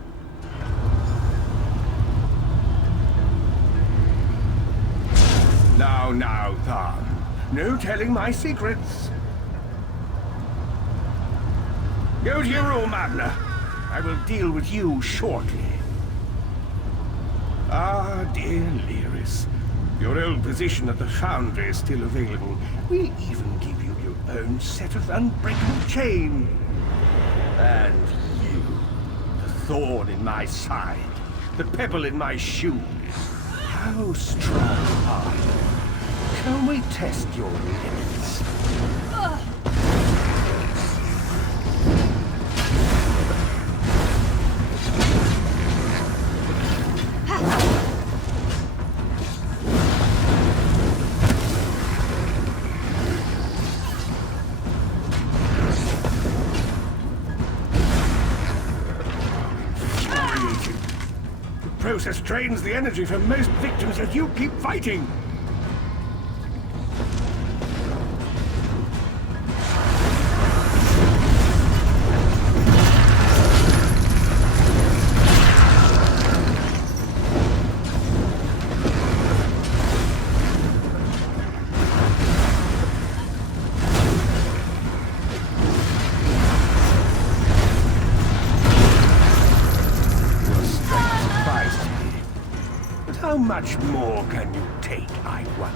Now, Than. No telling my secrets. Go to your room, Abner. I will deal with you shortly. Ah, dear Lyris. Your old position at the Foundry is still available. We'll even give you your own set of unbreakable chain. And you, the thorn in my side, the pebble in my shoe. How strong are you? Can we test your limits? The process drains the energy from most victims, yet you keep fighting! How much more can you take, I wonder?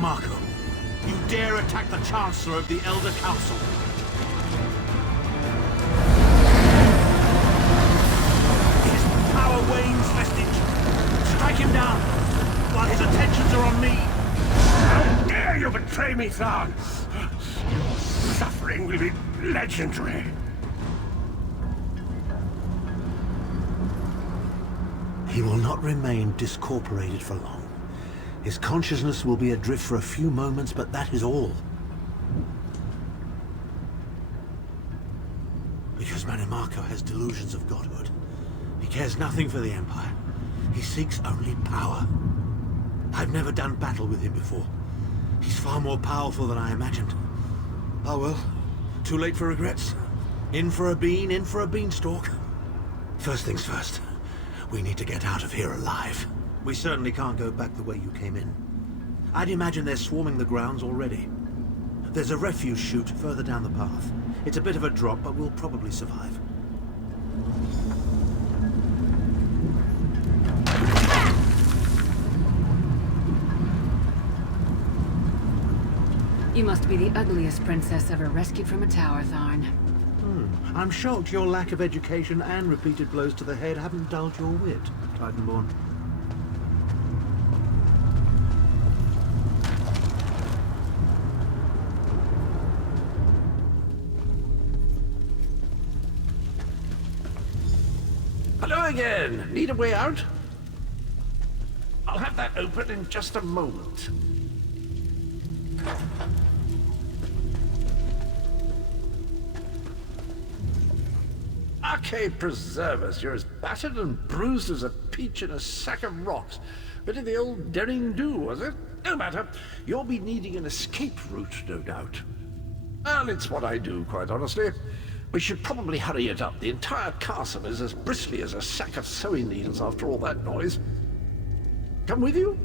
Marco, you dare attack the Chancellor of the Elder Council? His power wanes, Vestige. Strike him down, while his attentions are on me. How dare you betray me, Than? Your suffering will be legendary. He will not remain discorporated for long. His consciousness will be adrift for a few moments, but that is all. Because Manimarco has delusions of godhood. He cares nothing for the Empire. He seeks only power. I've never done battle with him before. He's far more powerful than I imagined. Oh well, too late for regrets. In for a bean, in for a beanstalk. First things first, we need to get out of here alive. We certainly can't go back the way you came in. I'd imagine they're swarming the grounds already. There's a refuse chute further down the path. It's a bit of a drop, but we'll probably survive. You must be the ugliest princess ever rescued from a tower, Tharn. I'm shocked your lack of education and repeated blows to the head haven't dulled your wit, Titanborn. Hello again. Need a way out? I'll have that open in just a moment. Arcade preserve us. You're as battered and bruised as a peach in a sack of rocks. Bit of the old derring-do, was it? No matter. You'll be needing an escape route, no doubt. Well, it's what I do, quite honestly. We should probably hurry it up. The entire castle is as bristly as a sack of sewing needles after all that noise. Come with you?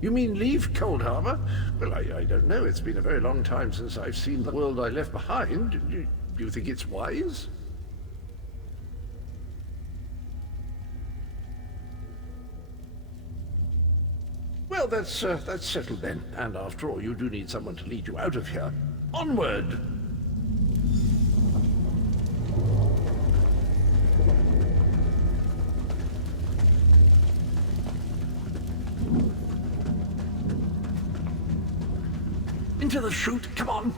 You mean leave Cold Harbor? Well, I don't know. It's been a very long time since I've seen the world I left behind. Do you think it's wise? Well, that's settled then. And after all, you do need someone to lead you out of here. Onward! Into the chute, come on!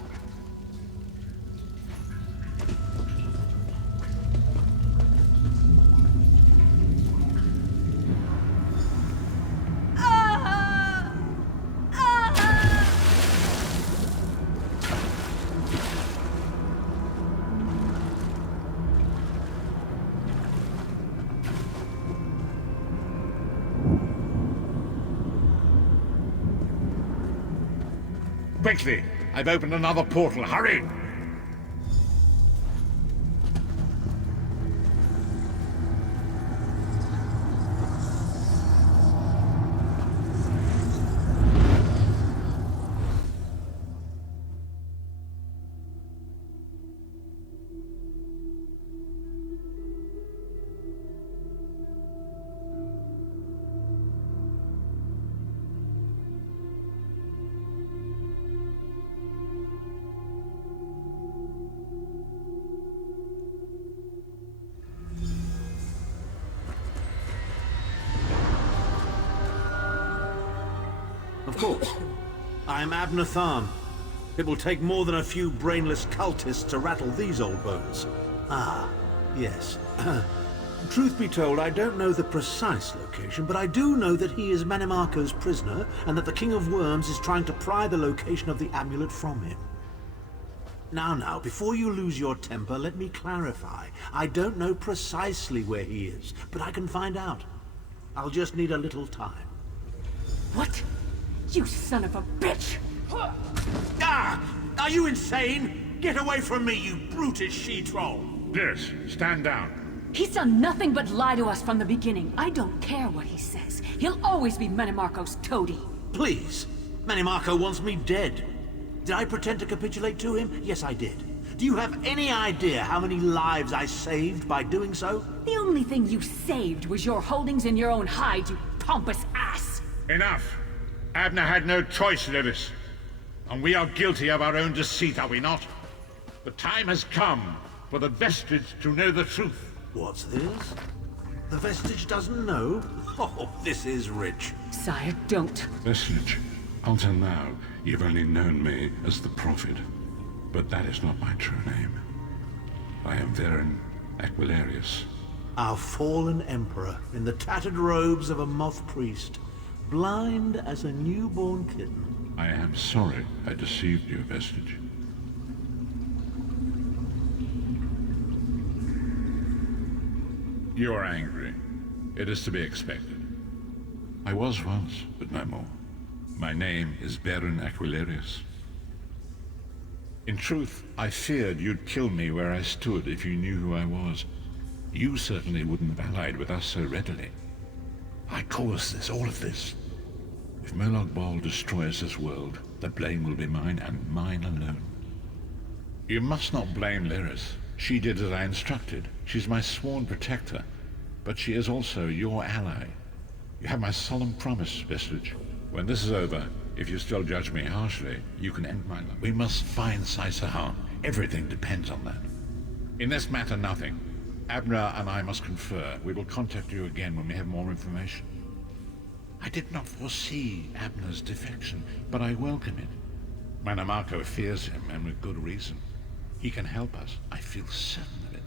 Quickly! I've opened another portal. Hurry! Of course. I'm Abner Tharn. It will take more than a few brainless cultists to rattle these old bones. Ah, yes. Truth be told, I don't know the precise location, but I do know that he is Manimarco's prisoner, and that the King of Worms is trying to pry the location of the amulet from him. Now, before you lose your temper, let me clarify. I don't know precisely where he is, but I can find out. I'll just need a little time. What? You son of a bitch! Ah! Are you insane? Get away from me, you brutish she-troll! Yes, stand down. He's done nothing but lie to us from the beginning. I don't care what he says. He'll always be Manimarco's toady. Please. Manimarco wants me dead. Did I pretend to capitulate to him? Yes, I did. Do you have any idea how many lives I saved by doing so? The only thing you saved was your holdings in your own hide, you pompous ass! Enough! Abner had no choice, Lyris. And we are guilty of our own deceit, are we not? The time has come for the Vestige to know the truth. What's this? The Vestige doesn't know? Oh, this is rich. Sire, don't. Vestige, until now, you've only known me as the Prophet. But that is not my true name. I am Varen Aquilarius. Our fallen emperor, in the tattered robes of a moth priest, blind as a newborn kitten. I am sorry I deceived you, Vestige. You are angry. It is to be expected. I was once, but no more. My name is Varen Aquilarius. In truth, I feared you'd kill me where I stood if you knew who I was. You certainly wouldn't have allied with us so readily. I caused this, all of this. If Molag Bal destroys this world, the blame will be mine, and mine alone. You must not blame Lyris. She did as I instructed. She's my sworn protector, but she is also your ally. You have my solemn promise, Vestige. When this is over, if you still judge me harshly, you can end my life. We must find Saisahan. Everything depends on that. In this matter, nothing. Abner and I must confer. We will contact you again when we have more information. I did not foresee Abner's defection, but I welcome it. Manimarco fears him, and with good reason. He can help us. I feel certain of it.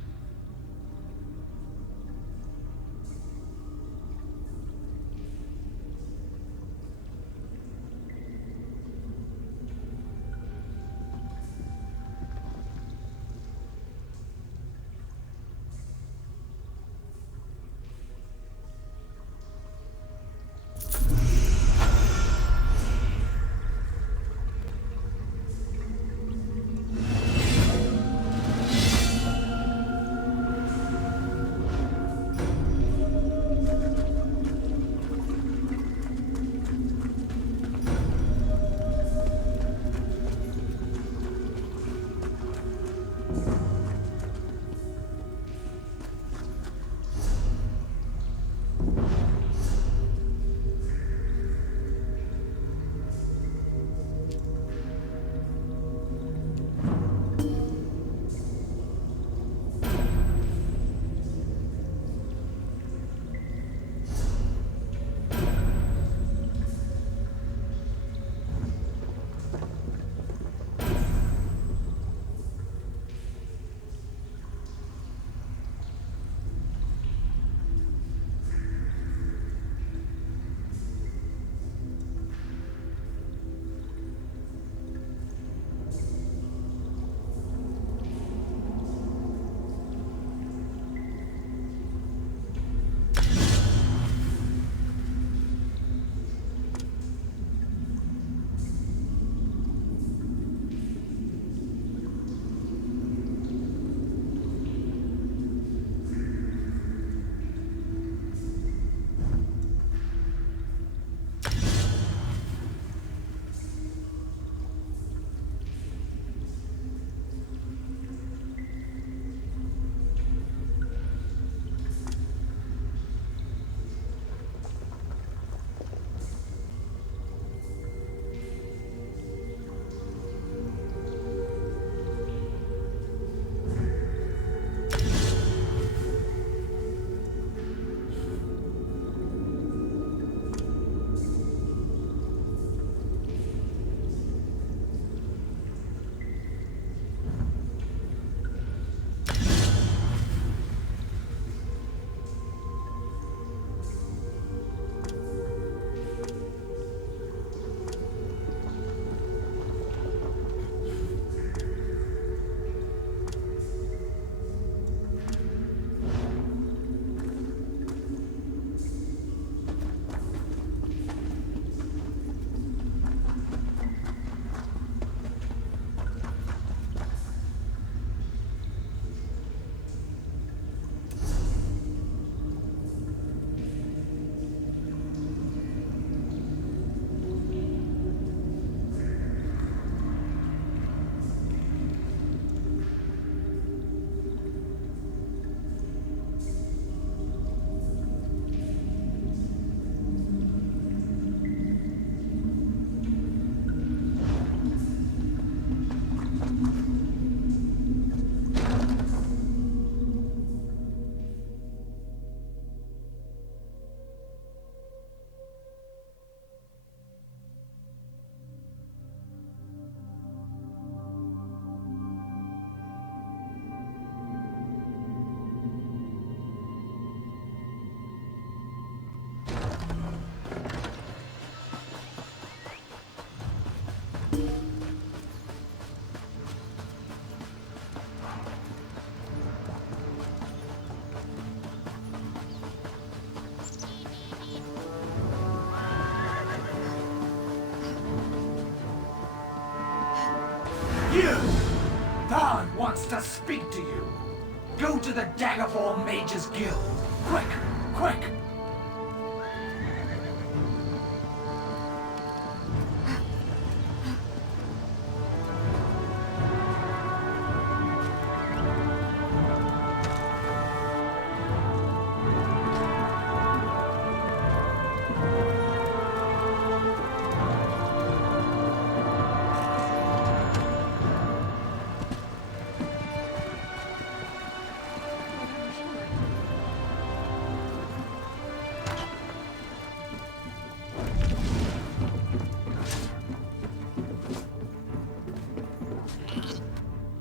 You! Thon wants to speak to you. Go to the Daggerfall Mages Guild. Quick! Quick!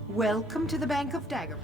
Welcome to the Bank of Dagger.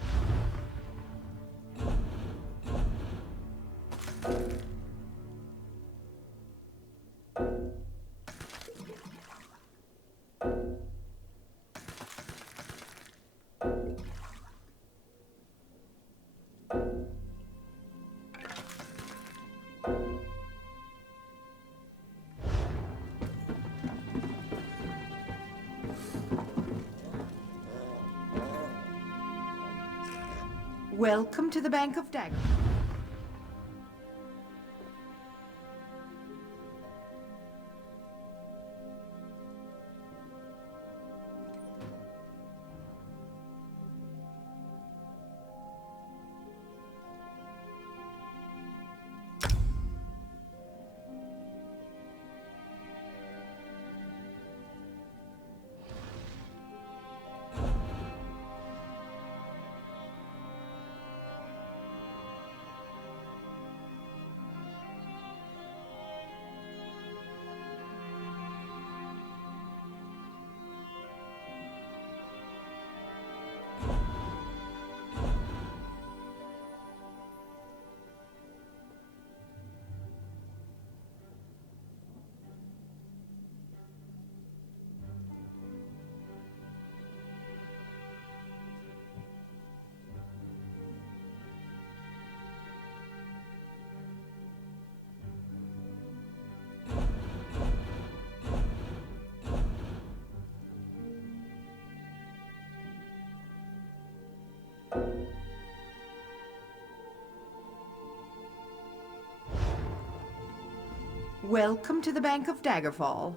Welcome to the Bank of Dagger. Welcome to the Bank of Daggerfall.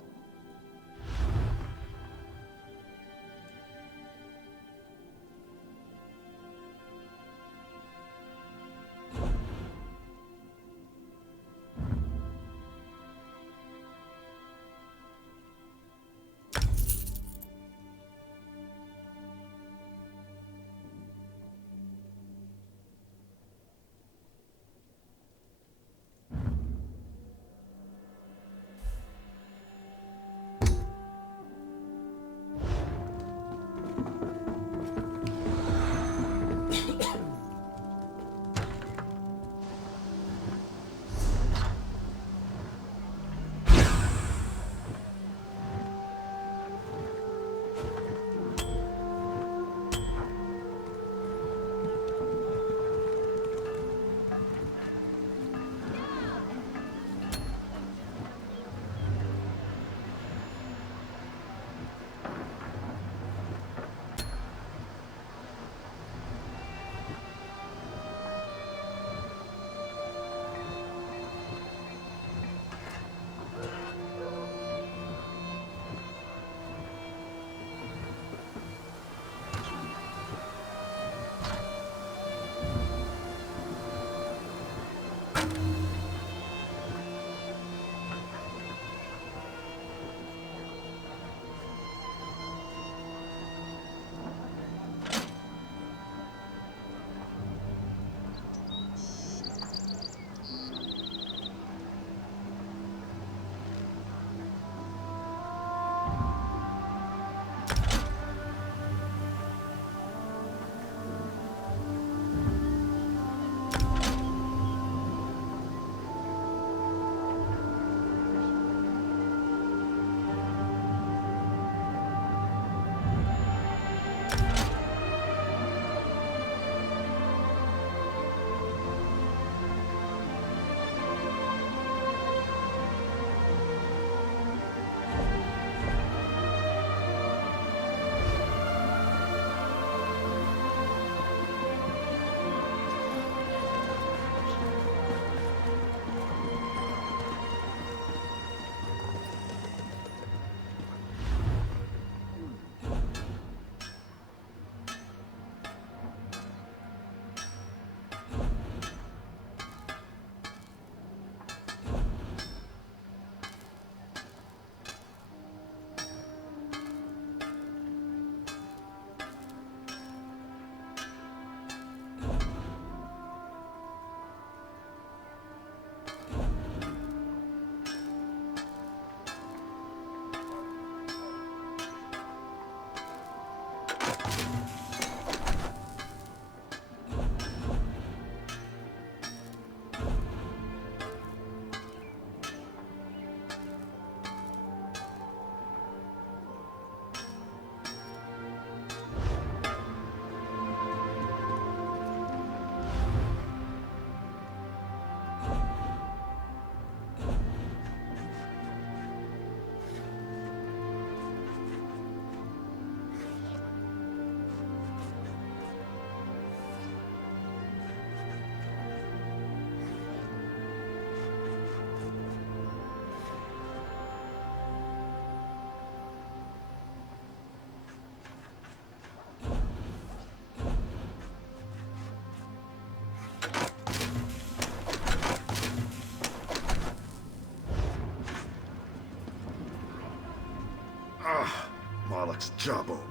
Ah, Moloch's jawbone.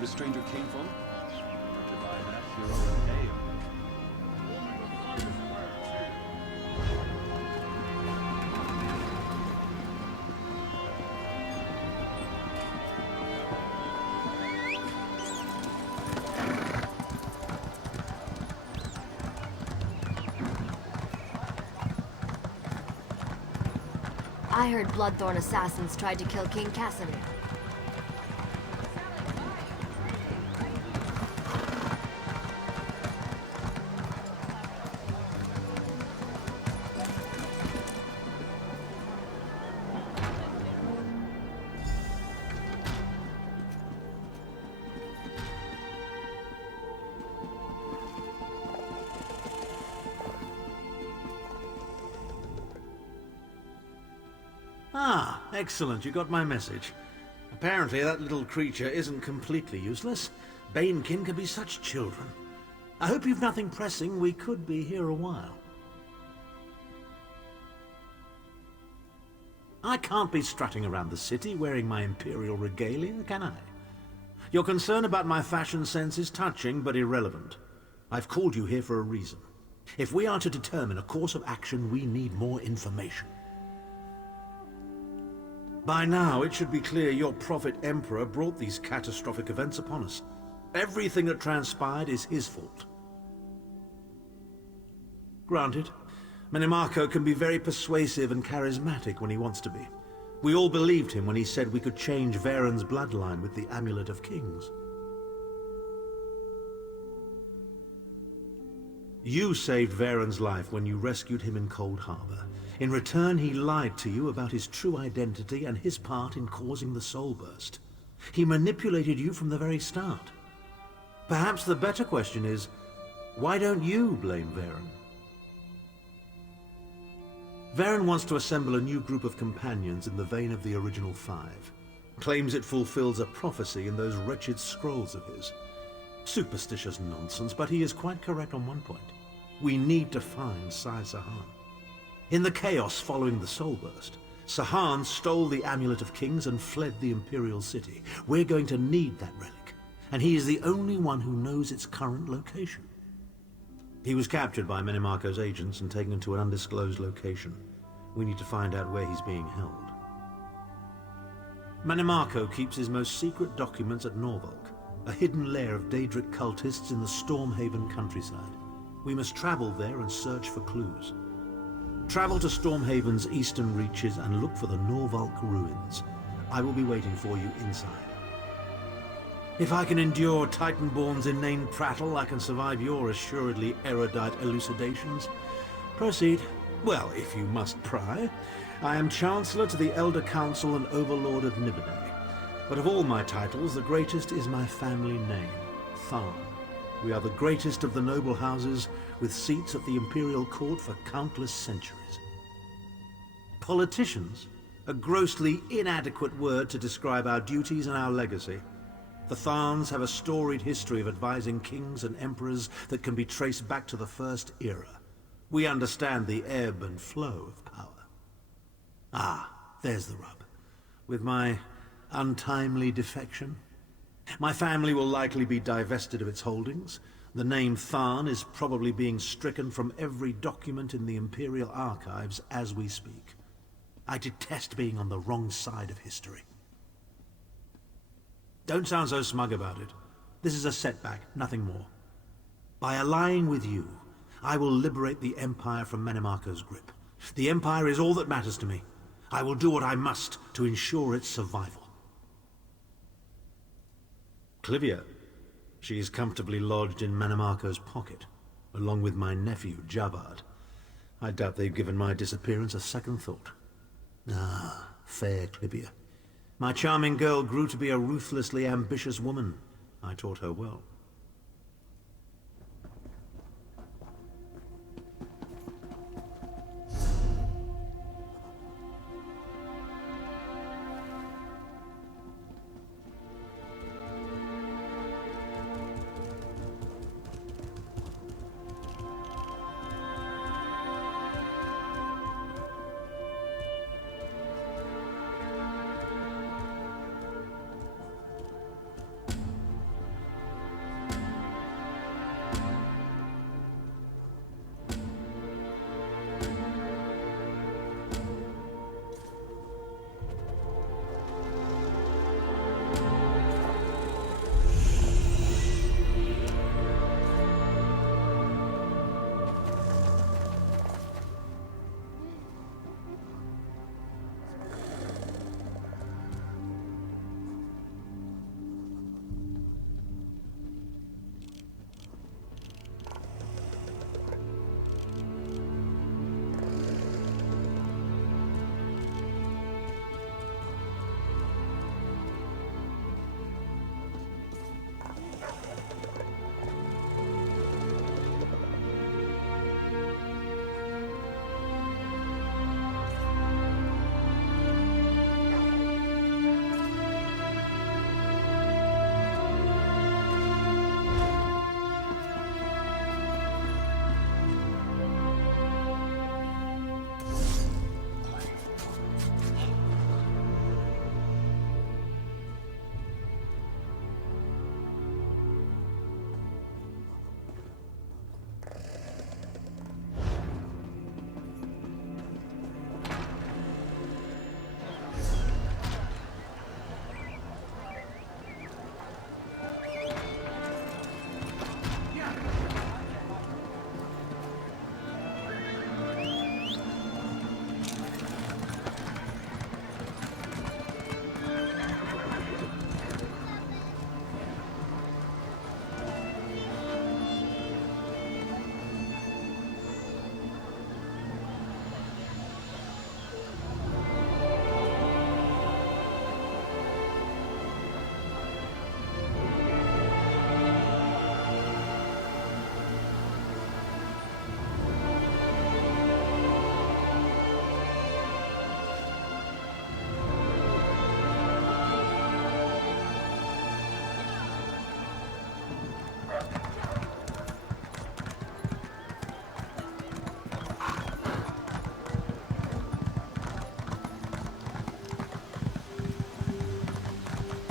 The stranger came from? To buy that hero ale. I heard Bloodthorn assassins tried to kill King Casimir. Ah, excellent. You got my message. Apparently that little creature isn't completely useless. Banekin can be such children. I hope you've nothing pressing. We could be here a while. I can't be strutting around the city wearing my imperial regalia, can I? Your concern about my fashion sense is touching but irrelevant. I've called you here for a reason. If we are to determine a course of action, we need more information. By now, it should be clear your prophet Emperor brought these catastrophic events upon us. Everything that transpired is his fault. Granted, Menimarco can be very persuasive and charismatic when he wants to be. We all believed him when he said we could change Varen's bloodline with the Amulet of Kings. You saved Varen's life when you rescued him in Cold Harbor. In return, he lied to you about his true identity and his part in causing the Soul Burst. He manipulated you from the very start. Perhaps the better question is, why don't you blame Varen? Varen wants to assemble a new group of companions in the vein of the original 5. Claims it fulfills a prophecy in those wretched scrolls of his. Superstitious nonsense, but he is quite correct on one point. We need to find Sai Sahan. In the chaos following the Soul Burst, Sahan stole the Amulet of Kings and fled the Imperial City. We're going to need that relic, and he is the only one who knows its current location. He was captured by Menimarco's agents and taken to an undisclosed location. We need to find out where he's being held. Menimarco keeps his most secret documents at Norvalk, a hidden lair of Daedric cultists in the Stormhaven countryside. We must travel there and search for clues. Travel to Stormhaven's eastern reaches and look for the Norvalk ruins. I will be waiting for you inside. If I can endure Titanborn's inane prattle, I can survive your assuredly erudite elucidations. Proceed. Well, if you must pry. I am Chancellor to the Elder Council and Overlord of Nibelheim. But of all my titles, the greatest is my family name, Tharn. We are the greatest of the noble houses, with seats at the Imperial Court for countless centuries. Politicians? A grossly inadequate word to describe our duties and our legacy. The Tharns have a storied history of advising kings and emperors that can be traced back to the First Era. We understand the ebb and flow of power. Ah, there's the rub. With my untimely defection, my family will likely be divested of its holdings. The name Tharn is probably being stricken from every document in the Imperial archives as we speak. I detest being on the wrong side of history. Don't sound so smug about it. This is a setback, nothing more. By allying with you, I will liberate the Empire from Manimarco's grip. The Empire is all that matters to me. I will do what I must to ensure its survival. Clivia. She is comfortably lodged in Manimarco's pocket, along with my nephew, Jabard. I doubt they've given my disappearance a second thought. Ah, fair Clivia. My charming girl grew to be a ruthlessly ambitious woman. I taught her well.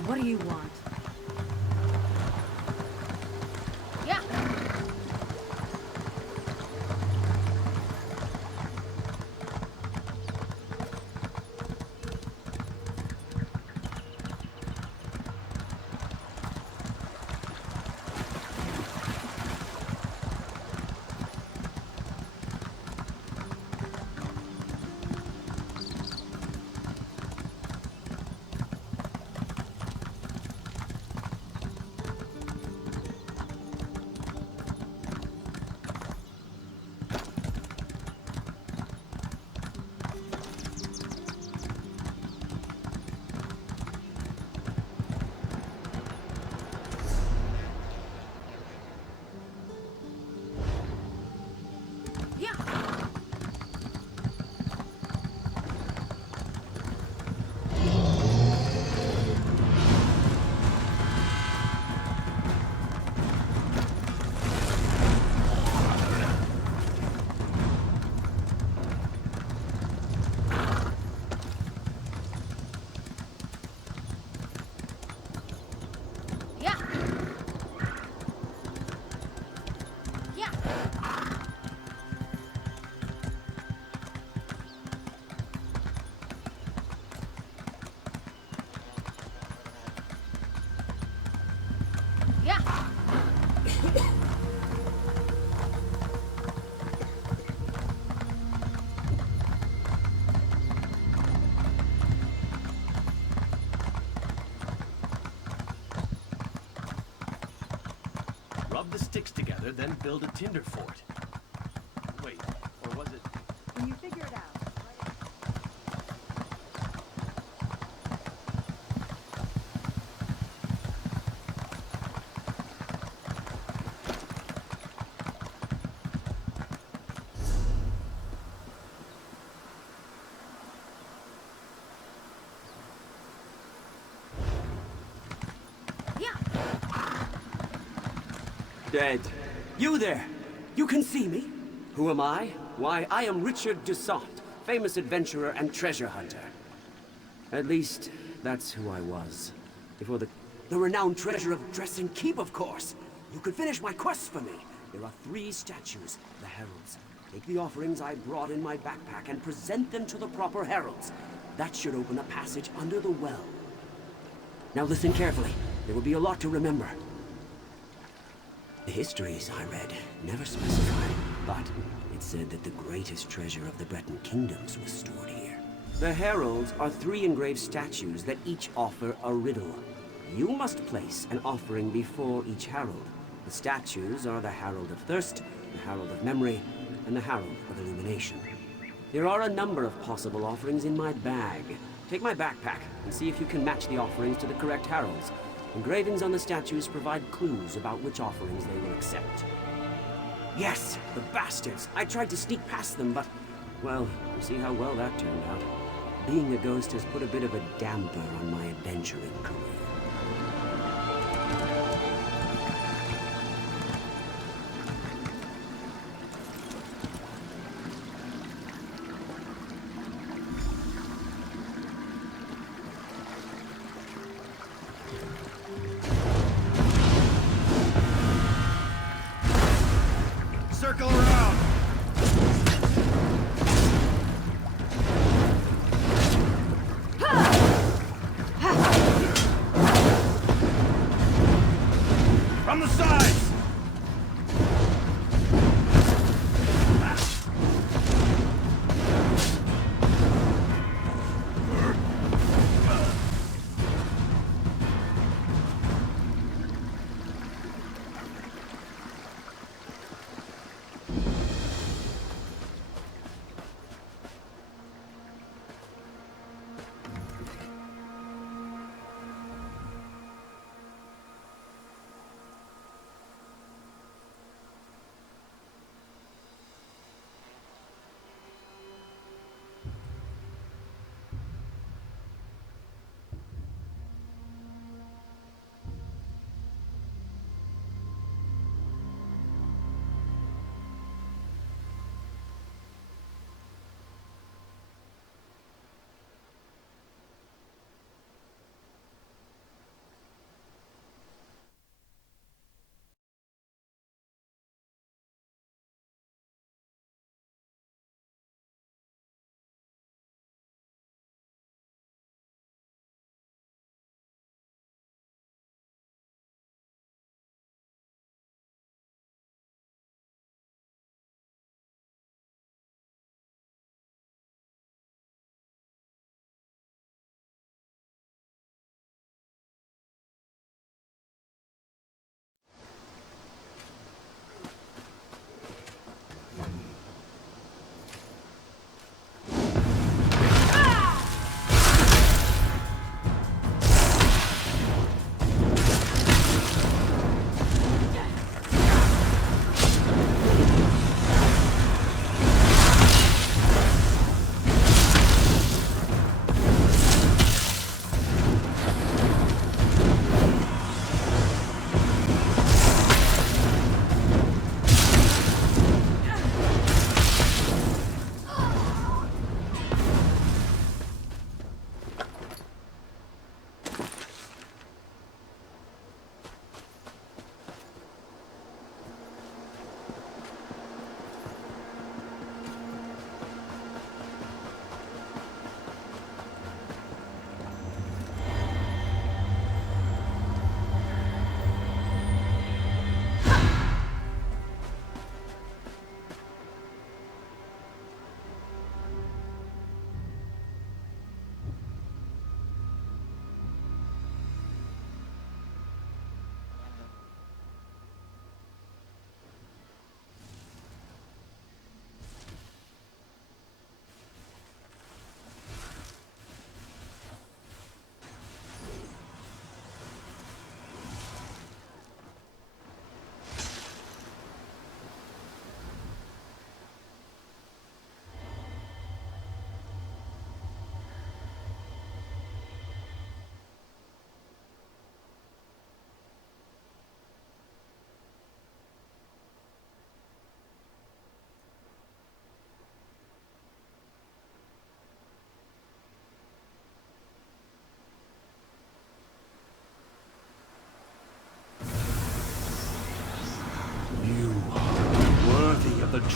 What do you want? Yeah. sticks together, then build a tinder fort. Wait, or was it... When you figure it out. Dead. You there! You can see me? Who am I? Why, I am Richard Dussault, famous adventurer and treasure hunter. At least, that's who I was. Before the renowned treasure of Dressing Keep, of course. You could finish my quest for me. There are 3 statues, the heralds. Take the offerings I brought in my backpack and present them to the proper heralds. That should open a passage under the well. Now listen carefully. There will be a lot to remember. The histories I read never specified, but it said that the greatest treasure of the Breton kingdoms was stored here. The heralds are 3 engraved statues that each offer a riddle. You must place an offering before each herald. The statues are the Herald of Thirst, the Herald of Memory, and the Herald of Illumination. There are a number of possible offerings in my bag. Take my backpack and see if you can match the offerings to the correct heralds. Engravings on the statues provide clues about which offerings they will accept. Yes, the bastards! I tried to sneak past them, but, well, you see how well that turned out. Being a ghost has put a bit of a damper on my adventuring career. Circle around!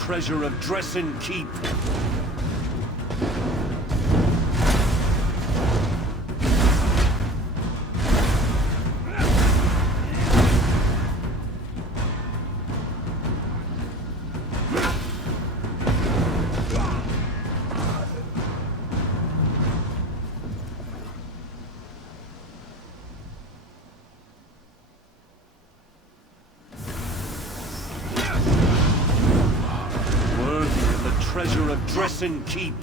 treasure of Dresden Keep. Treasure of Dresden Keep.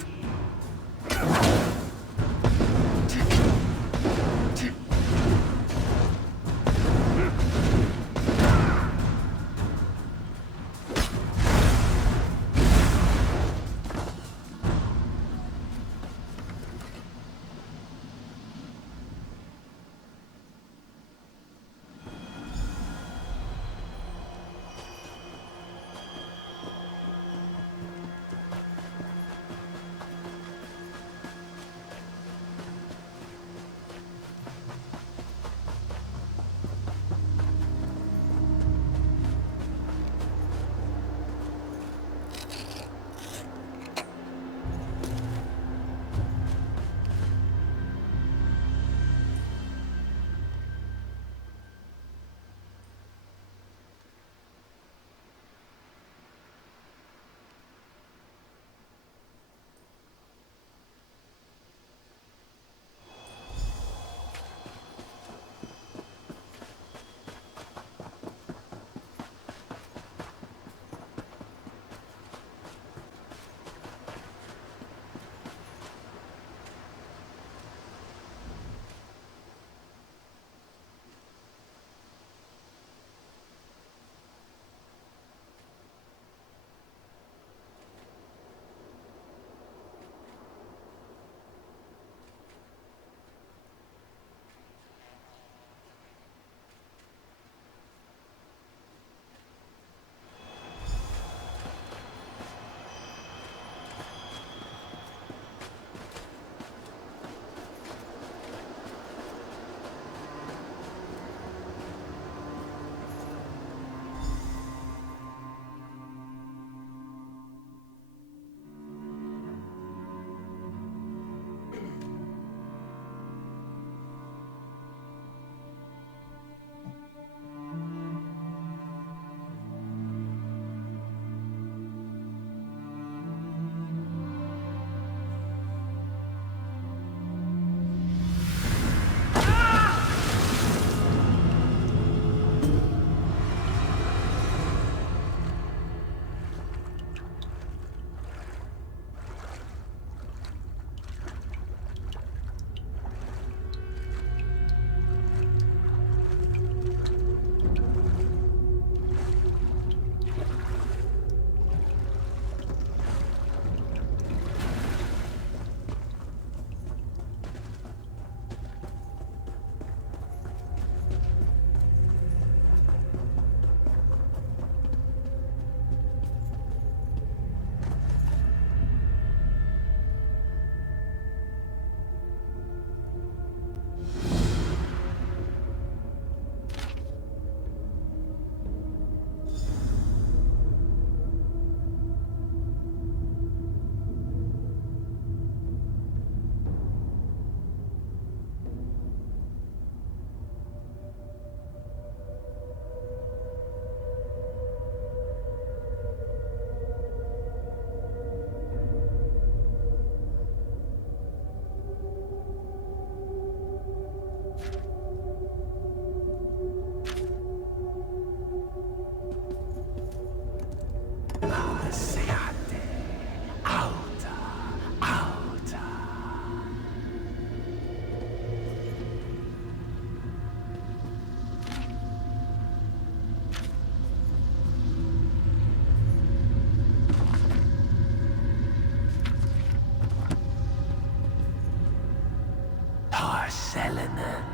Selenen,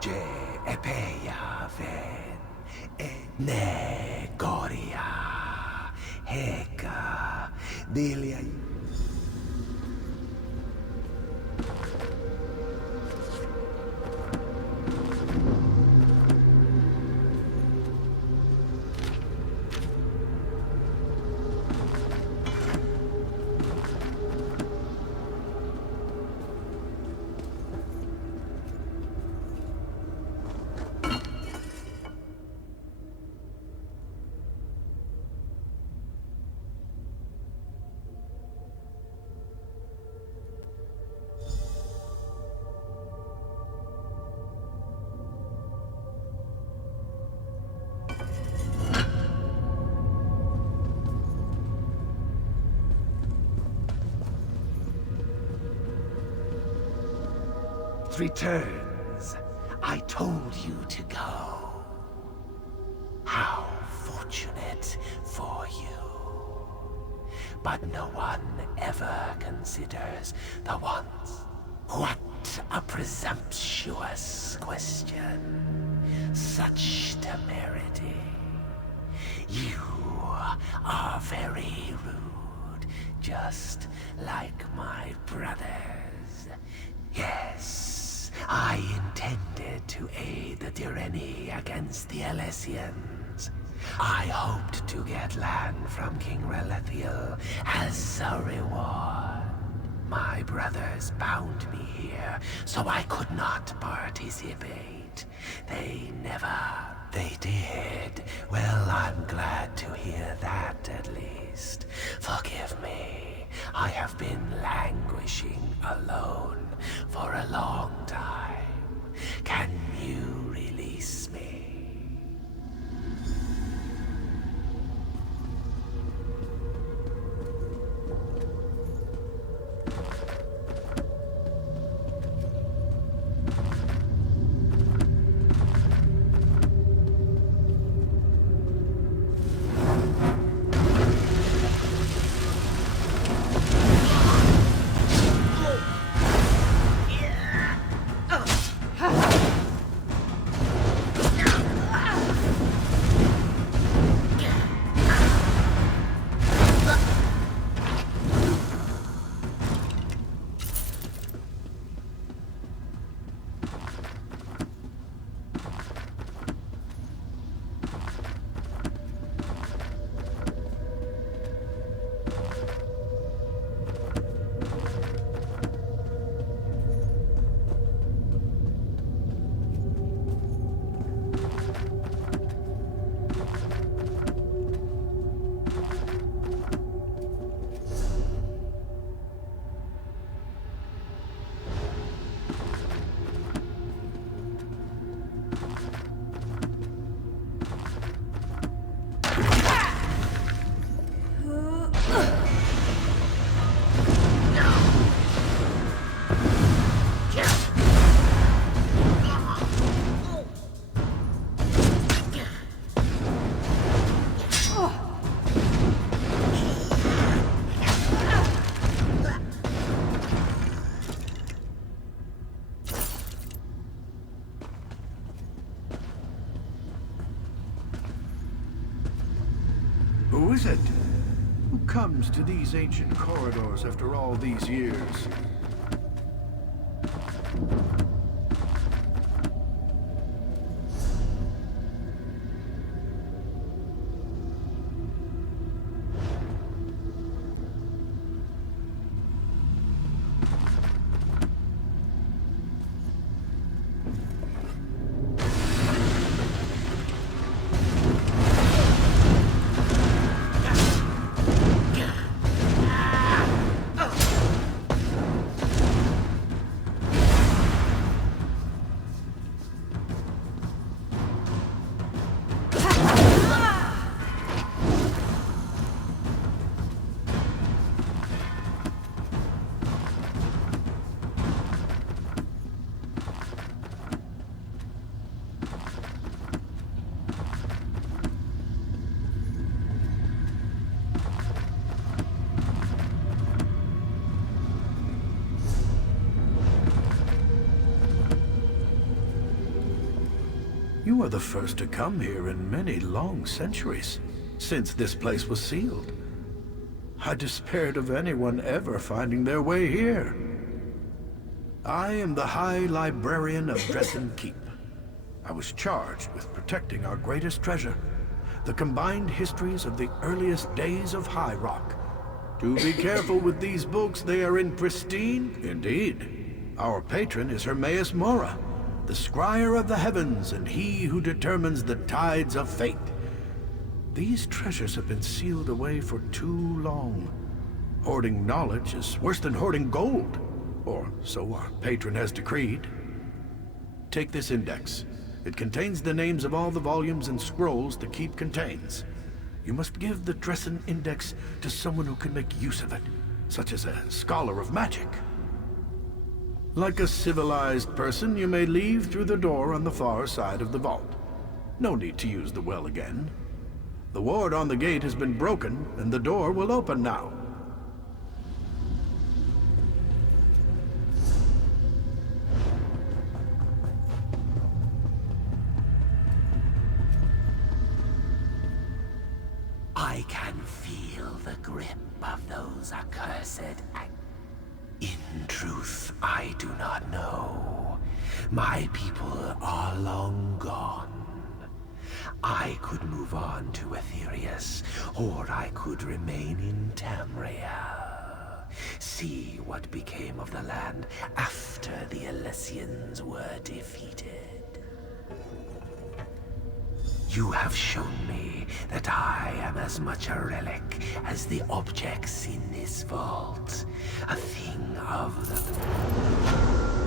Je Epeia Ven, Ne Goria, Heka, Delia. Lord returns. I told you to go. How fortunate for you. But no one ever considers the ones. What a presumptuous question. Such temerity. You are very rude, just like my brothers. Yes, I intended to aid the Direni against the Alessians. I hoped to get land from King Relethiel as a reward. My brothers bound me here, so I could not participate. They did. Well, I'm glad to hear that, at least. Forgive me. I have been languishing alone for a long time. Can you release me? Who is it? Who comes to these ancient corridors after all these years? You are the first to come here in many long centuries, since this place was sealed. I despaired of anyone ever finding their way here. I am the High Librarian of Dresden Keep. I was charged with protecting our greatest treasure, the combined histories of the earliest days of High Rock. Do be careful with these books, they are in pristine. Indeed. Our patron is Hermaeus Mora, the scryer of the heavens and he who determines the tides of fate. These treasures have been sealed away for too long. Hoarding knowledge is worse than hoarding gold, or so our patron has decreed. Take this index. It contains the names of all the volumes and scrolls the keep contains. You must give the Dresden Index to someone who can make use of it, such as a scholar of magic. Like a civilized person, you may leave through the door on the far side of the vault. No need to use the well again. The ward on the gate has been broken, and the door will open now. I can feel the grip of those accursed In truth, I do not know. My people are long gone. I could move on to Aetherius, or I could remain in Tamriel. See what became of the land after the Elysians were defeated. You have shown me that I am as much a relic as the objects in this vault. A thing of the...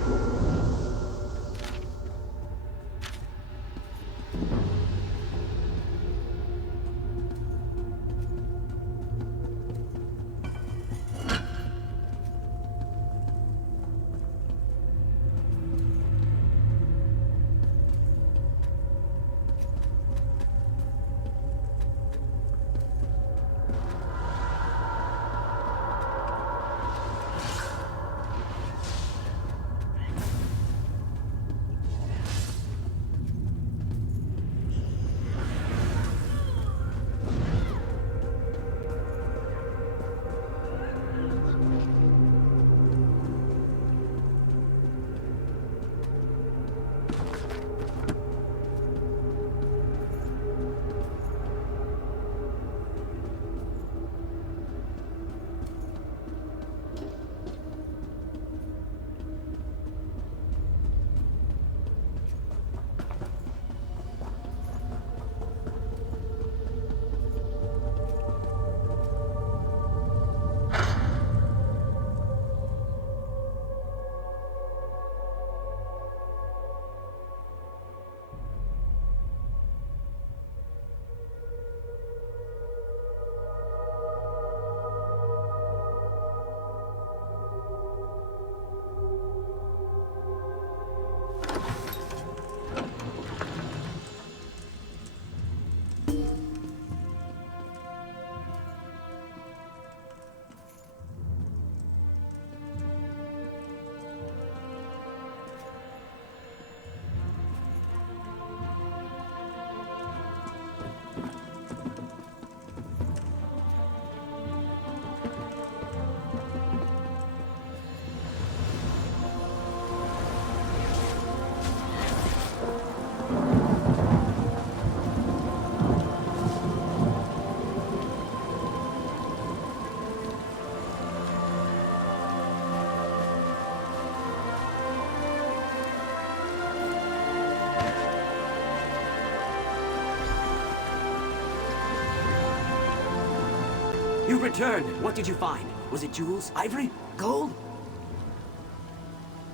You returned. What did you find? Was it jewels, ivory, gold?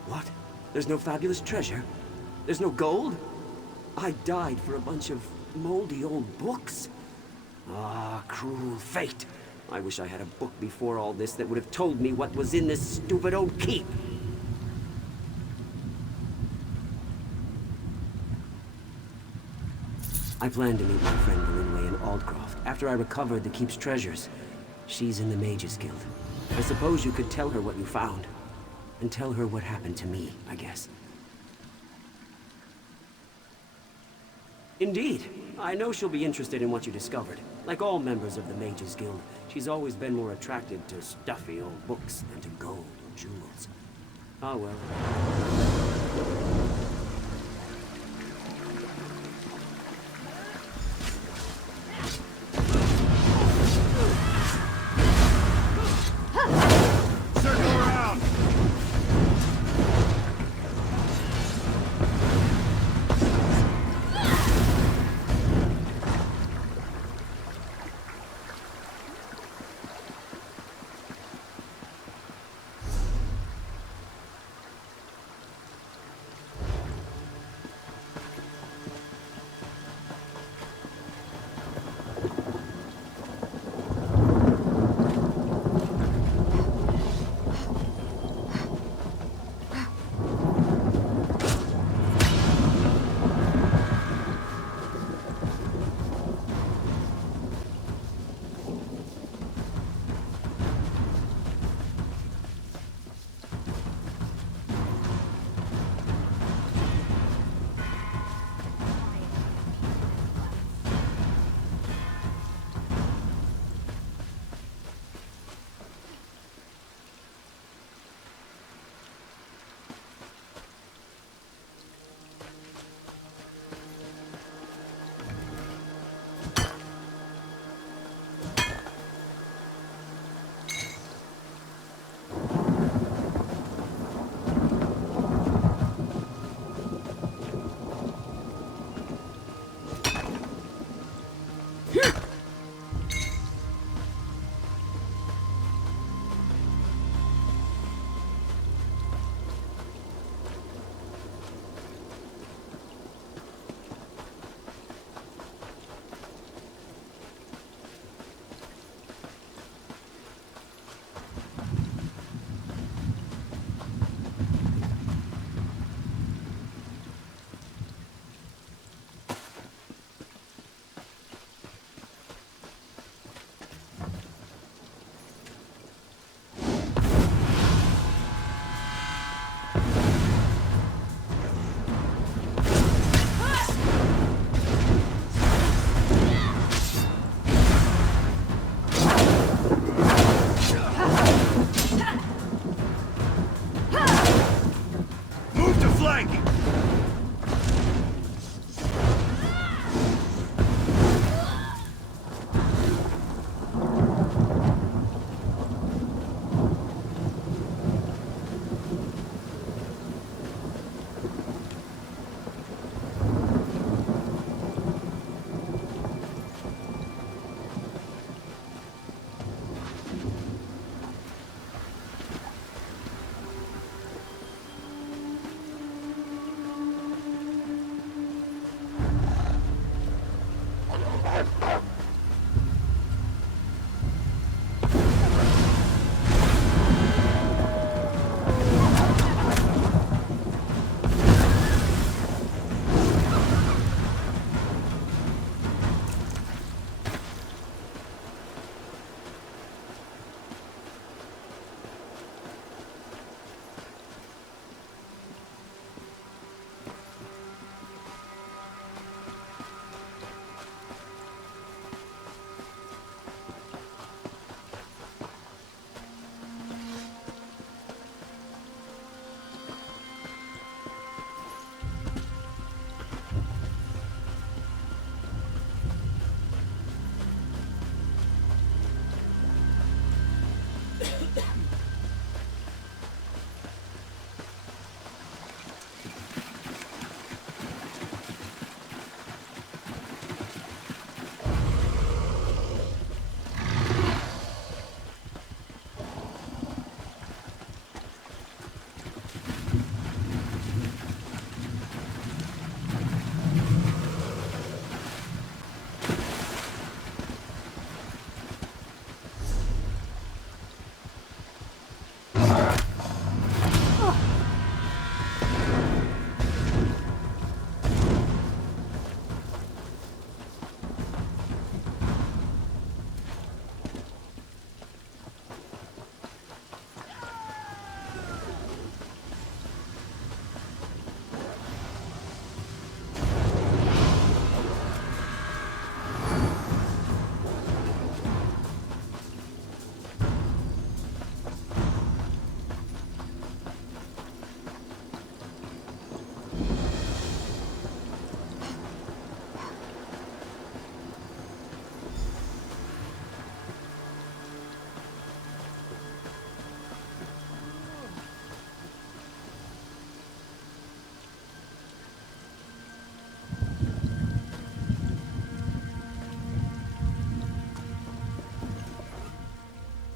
What? There's no fabulous treasure? There's no gold? I died for a bunch of moldy old books. Ah, cruel fate. I wish I had a book before all this that would have told me what was in this stupid old keep. I plan to meet my friend Linway in Aldcroft after I recovered the keep's treasures. She's in the Mages Guild. I suppose you could tell her what you found. And tell her what happened to me, I guess. Indeed. I know she'll be interested in what you discovered. Like all members of the Mages Guild, she's always been more attracted to stuffy old books than to gold or jewels. Ah, well.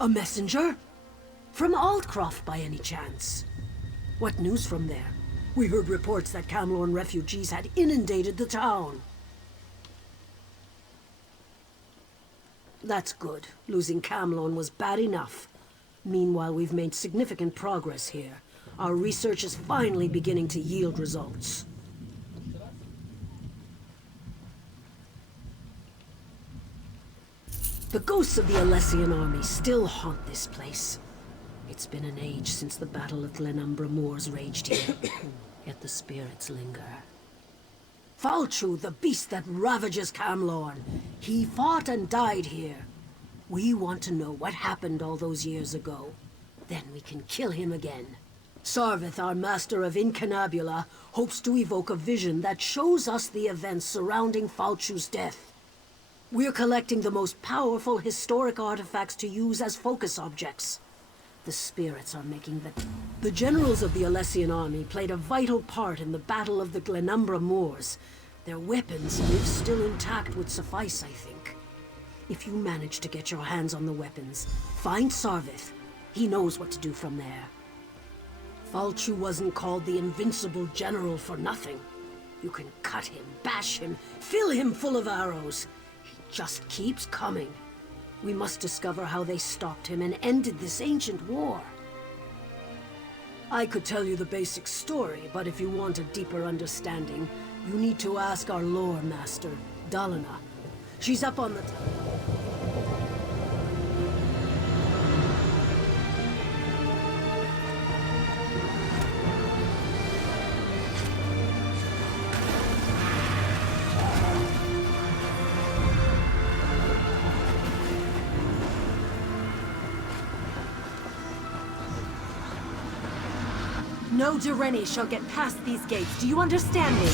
A messenger? From Aldcroft, by any chance? What news from there? We heard reports that Camlorn refugees had inundated the town. That's good. Losing Camlorn was bad enough. Meanwhile, we've made significant progress here. Our research is finally beginning to yield results. The ghosts of the Alessian army still haunt this place. It's been an age since the Battle of Glenumbra Moors raged here, yet the spirits linger. Falchu, the beast that ravages Camlorn, he fought and died here. We want to know what happened all those years ago. Then we can kill him again. Sarvith, our master of Incunabula, hopes to evoke a vision that shows us the events surrounding Falchu's death. We're collecting the most powerful historic artifacts to use as focus objects. The spirits are making the generals of the Alessian army played a vital part in the Battle of the Glenumbra Moors. Their weapons, if still intact, would suffice, I think. If you manage to get your hands on the weapons, find Sarvith. He knows what to do from there. Falchu wasn't called the Invincible General for nothing. You can cut him, bash him, fill him full of arrows. He just keeps coming. We must discover how they stopped him and ended this ancient war. I could tell you the basic story, but if you want a deeper understanding, you need to ask our lore master, Dalina. She's up on the... No Dureni shall get past these gates. Do you understand me?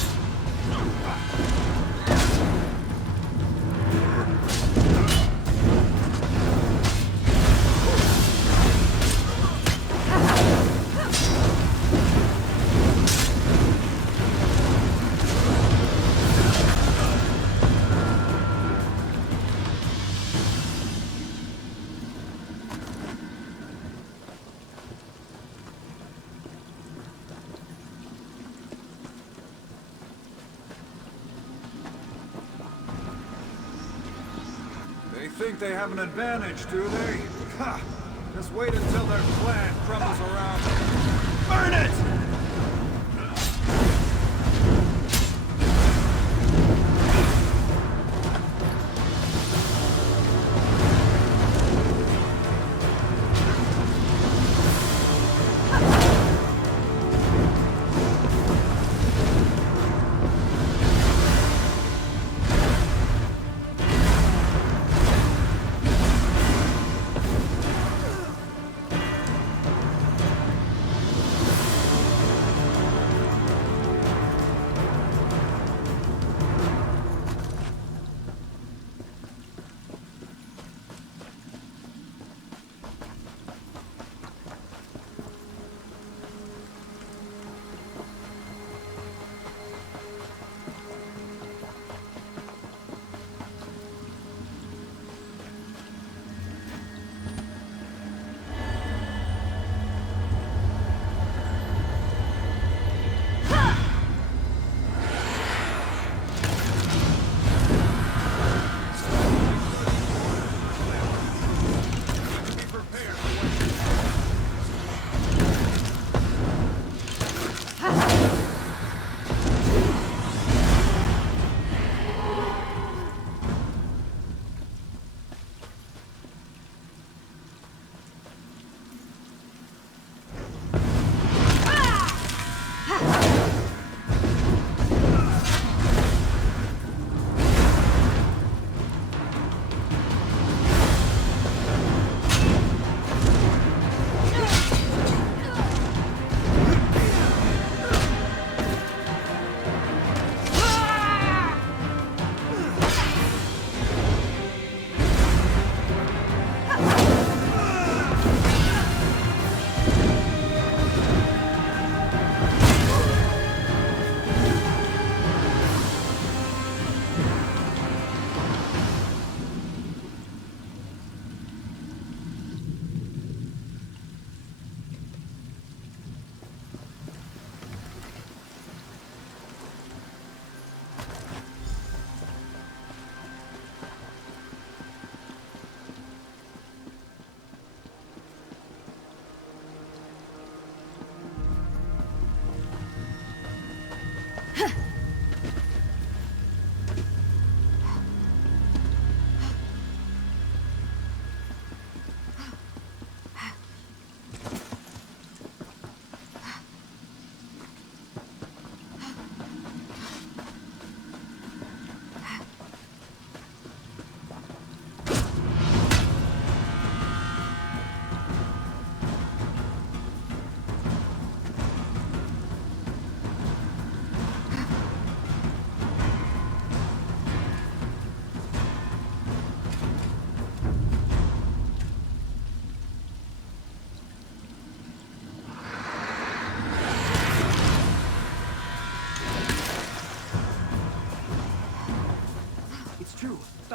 Think they have an advantage, do they? Ha! Just wait until their plan crumbles around them. Burn it!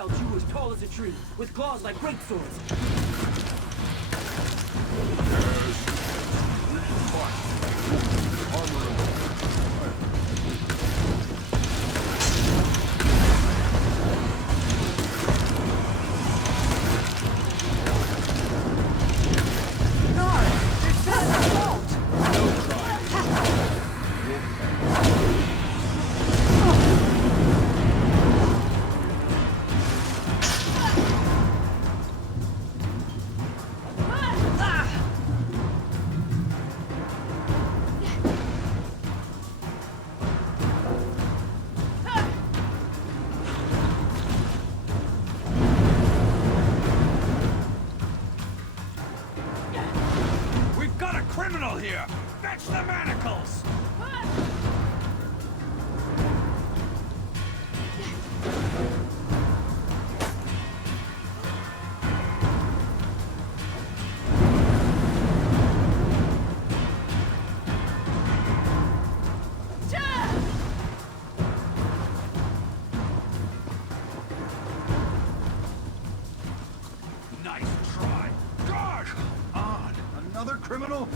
Falchu as tall as a tree, with claws like great swords. Criminal here! Fetch the manacles! Nice try! Gosh! Odd! Another criminal?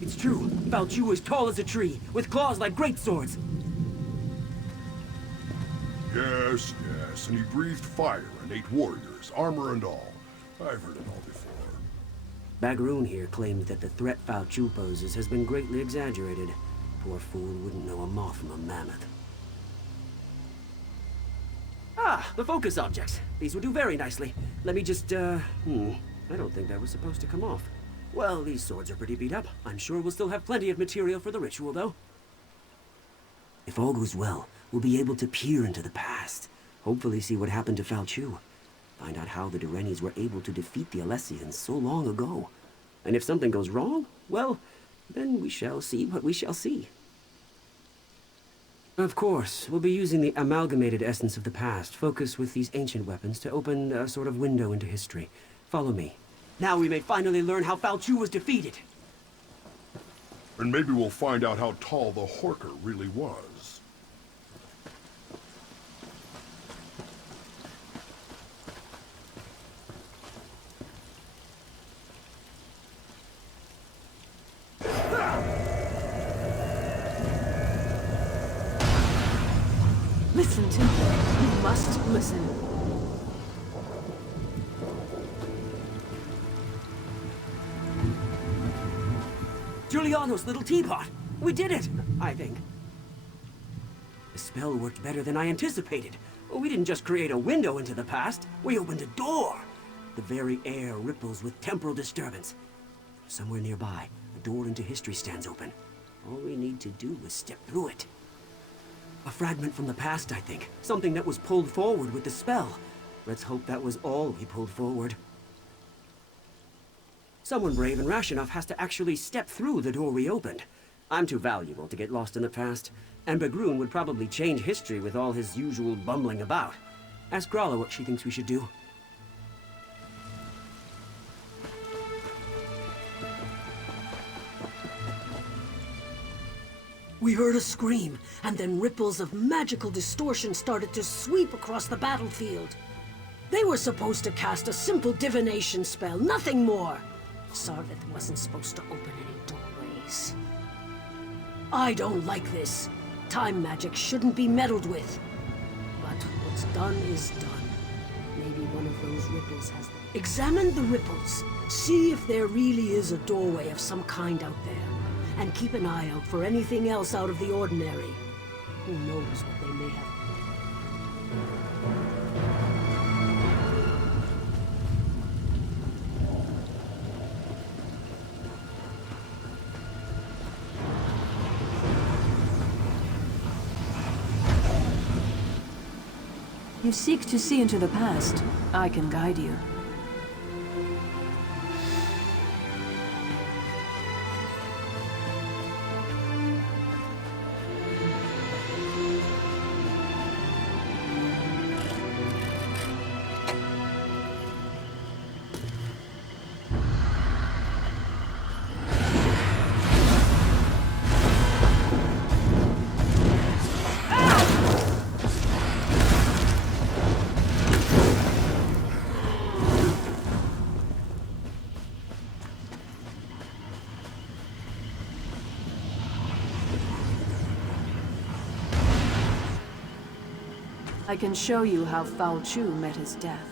It's true. Falchu as tall as a tree, with claws like great swords. Yes, yes, and he breathed fire and ate warriors, armor and all. I've heard it all before. Bagroon here claimed that the threat Falchu poses has been greatly exaggerated. Poor fool wouldn't know a moth from a mammoth. Ah, the focus objects. These would do very nicely. Let me just, I don't think that was supposed to come off. Well, these swords are pretty beat up. I'm sure we'll still have plenty of material for the ritual, though. If all goes well, we'll be able to peer into the past. Hopefully see what happened to Falchu. Find out how the Durenis were able to defeat the Alessians so long ago. And if something goes wrong, well, then we shall see what we shall see. Of course, we'll be using the amalgamated essence of the past, focused with these ancient weapons, to open a sort of window into history. Follow me. Now we may finally learn how Falchu was defeated. And maybe we'll find out how tall the Horker really was. Listen to me. You must listen. Giuliano's little teapot! We did it, I think. The spell worked better than I anticipated. We didn't just create a window into the past, we opened a door. The very air ripples with temporal disturbance. Somewhere nearby, a door into history stands open. All we need to do is step through it. A fragment from the past, I think. Something that was pulled forward with the spell. Let's hope that was all we pulled forward. Someone brave and rash enough has to actually step through the door we opened. I'm too valuable to get lost in the past, and Bagroon would probably change history with all his usual bumbling about. Ask Grala what she thinks we should do. We heard a scream, and then ripples of magical distortion started to sweep across the battlefield. They were supposed to cast a simple divination spell, nothing more. Sarvith wasn't supposed to open any doorways. I don't like this. Time magic shouldn't be meddled with. But what's done is done. Maybe one of those ripples has... Examine the ripples. See if there really is a doorway of some kind out there. And keep an eye out for anything else out of the ordinary. Who knows what they may have... You seek to see into the past. I can guide you. I can show you how Foul Chu met his death.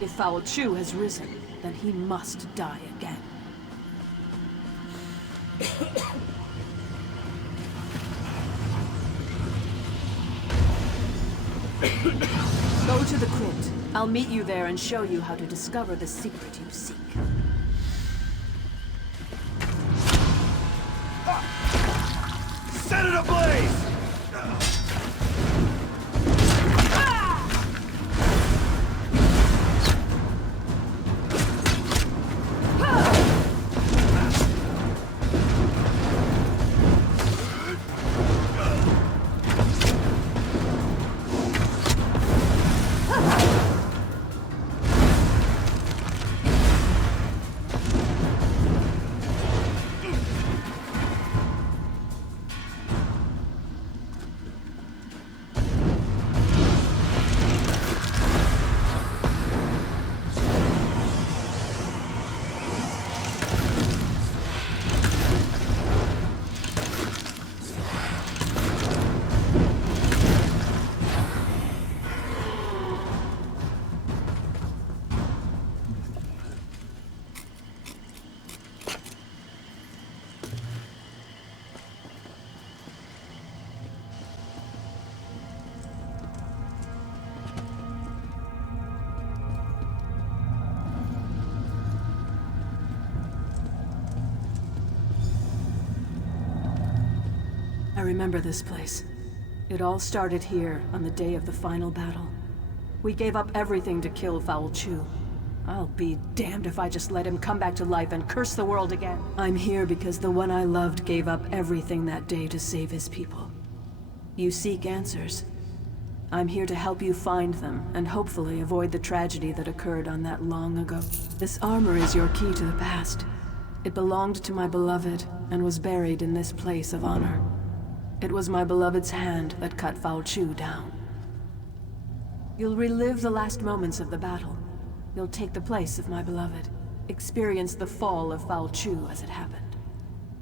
If Foul Chu has risen, then he must die again. Go to the crypt. I'll meet you there and show you how to discover the secret you seek. Set it ablaze! I remember this place. It all started here on the day of the final battle. We gave up everything to kill Foul Chu. I'll be damned if I just let him come back to life and curse the world again. I'm here because the one I loved gave up everything that day to save his people. You seek answers. I'm here to help you find them, and hopefully avoid the tragedy that occurred on that long ago. This armor is your key to the past. It belonged to my beloved, and was buried in this place of honor. It was my beloved's hand that cut Foul Chu down. You'll relive the last moments of the battle. You'll take the place of my beloved. Experience the fall of Foul Chu as it happened.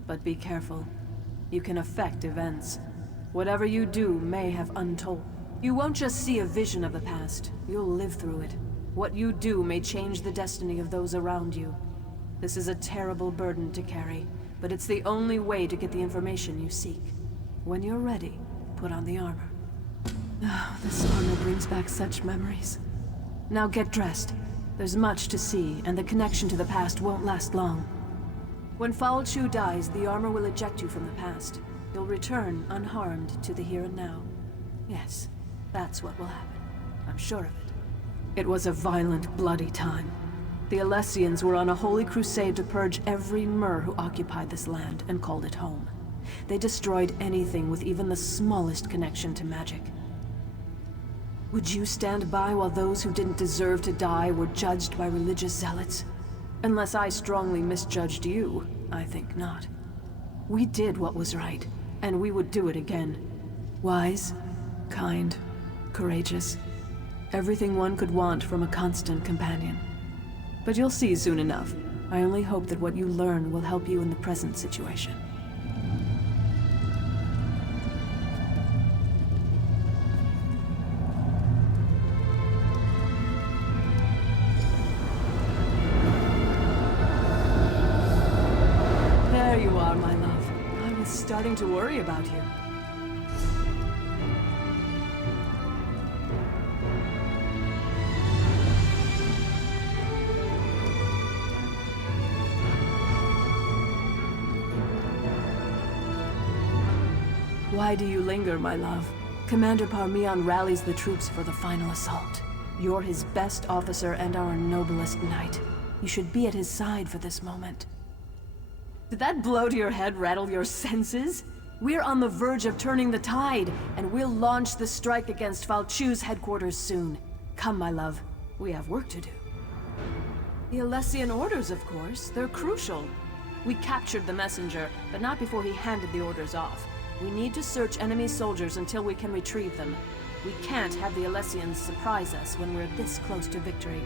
But be careful. You can affect events. Whatever you do may have untold. You won't just see a vision of the past. You'll live through it. What you do may change the destiny of those around you. This is a terrible burden to carry, but it's the only way to get the information you seek. When you're ready, put on the armor. Oh, this armor brings back such memories. Now get dressed. There's much to see, and the connection to the past won't last long. When Foul Chu dies, the armor will eject you from the past. You'll return unharmed to the here and now. Yes, that's what will happen. I'm sure of it. It was a violent, bloody time. The Alessians were on a holy crusade to purge every Mer who occupied this land and called it home. They destroyed anything with even the smallest connection to magic. Would you stand by while those who didn't deserve to die were judged by religious zealots? Unless I strongly misjudged you, I think not. We did what was right, and we would do it again. Wise, kind, courageous. Everything one could want from a constant companion. But you'll see soon enough. I only hope that what you learn will help you in the present situation. starting to worry about you. Why do you linger, my love? Commander Parmian rallies the troops for the final assault. You're his best officer and our noblest knight. You should be at his side for this moment. Did that blow to your head rattle your senses? We're on the verge of turning the tide, and we'll launch the strike against Falchu's headquarters soon. Come, my love. We have work to do. The Alessian orders, of course. They're crucial. We captured the messenger, but not before he handed the orders off. We need to search enemy soldiers until we can retrieve them. We can't have the Alessians surprise us when we're this close to victory.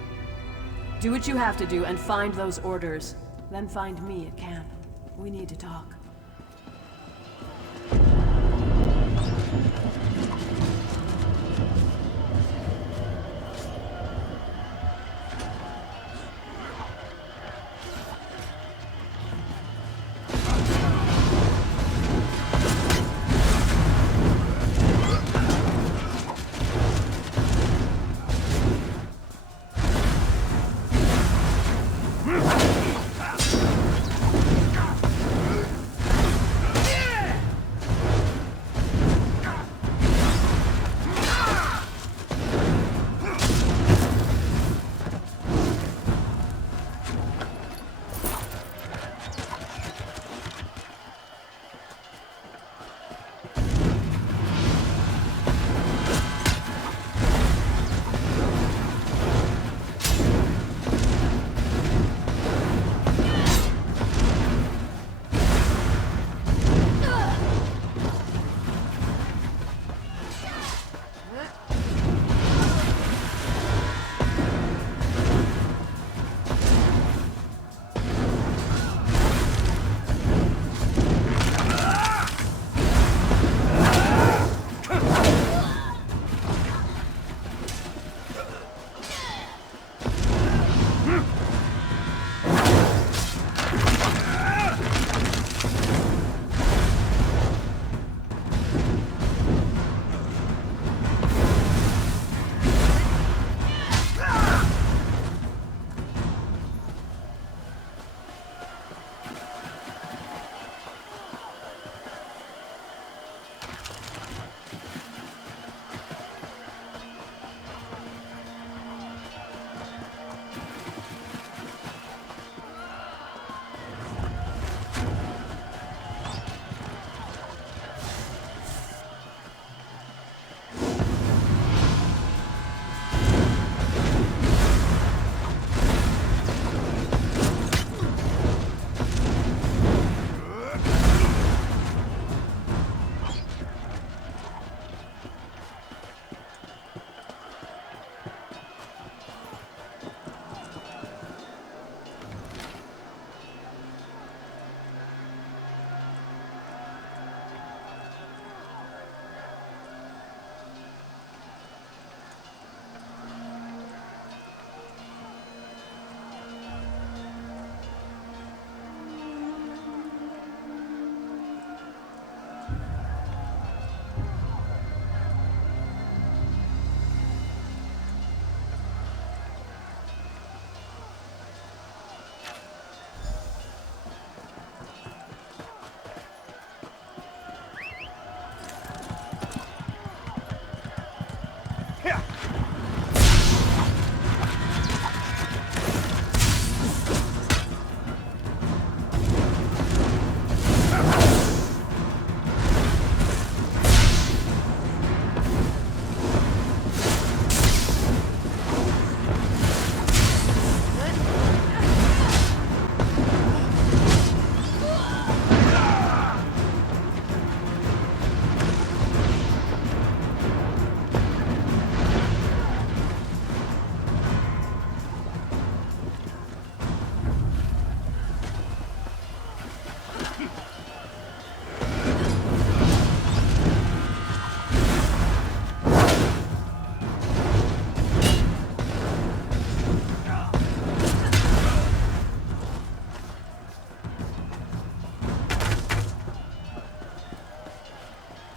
Do what you have to do and find those orders. Then find me at camp. We need to talk.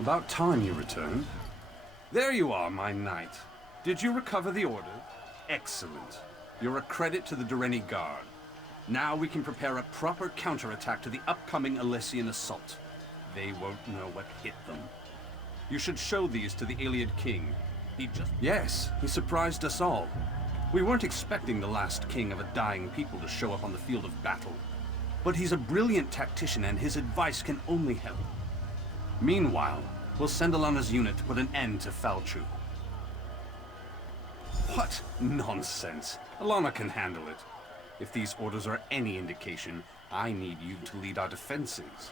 About time you returned. There you are, my knight. Did you recover the order? Excellent. You're a credit to the Dureni Guard. Now we can prepare a proper counterattack to the upcoming Alessian assault. They won't know what hit them. You should show these to the Iliad King. Yes, he surprised us all. We weren't expecting the last king of a dying people to show up on the field of battle. But he's a brilliant tactician and his advice can only help. Meanwhile, we'll send Alana's unit to put an end to Falchu. What nonsense! Alana can handle it. If these orders are any indication, I need you to lead our defenses.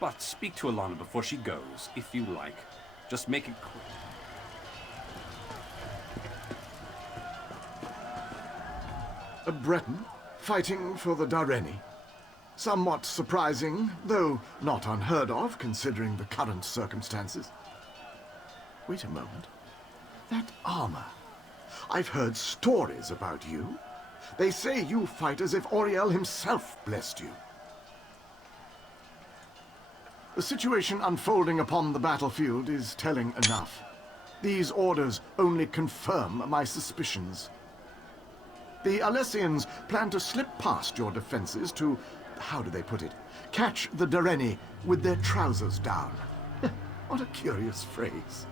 But speak to Alana before she goes, if you like. Just make it clear. A Breton fighting for the Dureni. Somewhat surprising, though not unheard of considering the current circumstances. Wait a moment. That armor. I've heard stories about you. They say you fight as if Auriel himself blessed you. The situation unfolding upon the battlefield is telling enough. These orders only confirm my suspicions. The Alessians plan to slip past your defenses to, how do they put it, catch the Dureni with their trousers down. What a curious phrase.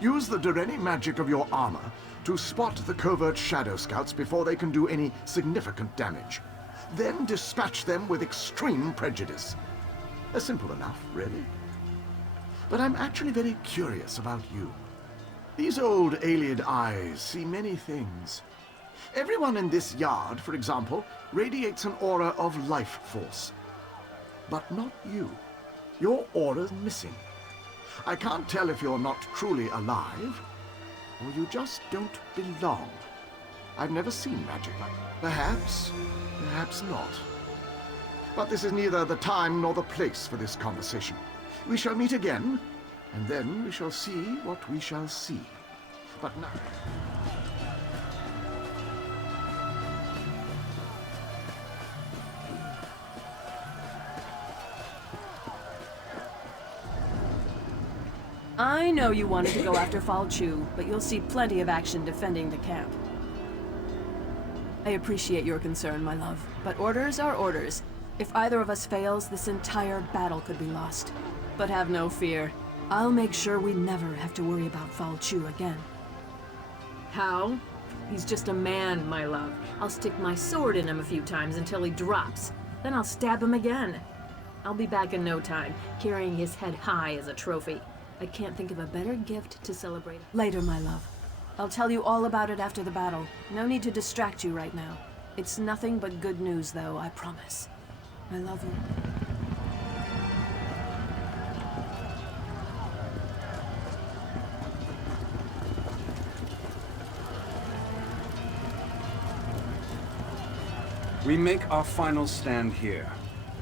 Use the Dureni magic of your armor to spot the covert shadow scouts before they can do any significant damage. Then dispatch them with extreme prejudice. Simple enough, really. But I'm actually very curious about you. These old Iliad eyes see many things. Everyone in this yard, for example, radiates an aura of life force. But not you. Your aura's missing. I can't tell if you're not truly alive, or you just don't belong. I've never seen magic like that. Perhaps, perhaps not. But this is neither the time nor the place for this conversation. We shall meet again, and then we shall see what we shall see. But now... I know you wanted to go after Falchu, but you'll see plenty of action defending the camp. I appreciate your concern, my love, but orders are orders. If either of us fails, this entire battle could be lost. But have no fear. I'll make sure we never have to worry about Falchu again. How? He's just a man, my love. I'll stick my sword in him a few times until he drops. Then I'll stab him again. I'll be back in no time, carrying his head high as a trophy. I can't think of a better gift to celebrate. Later, my love. I'll tell you all about it after the battle. No need to distract you right now. It's nothing but good news, though, I promise. I love you. We make our final stand here.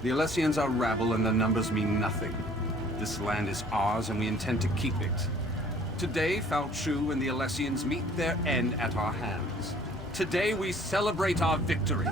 The Alessians are rabble and their numbers mean nothing. This land is ours and we intend to keep it. Today, Falchu and the Alessians meet their end at our hands. Today we celebrate our victory.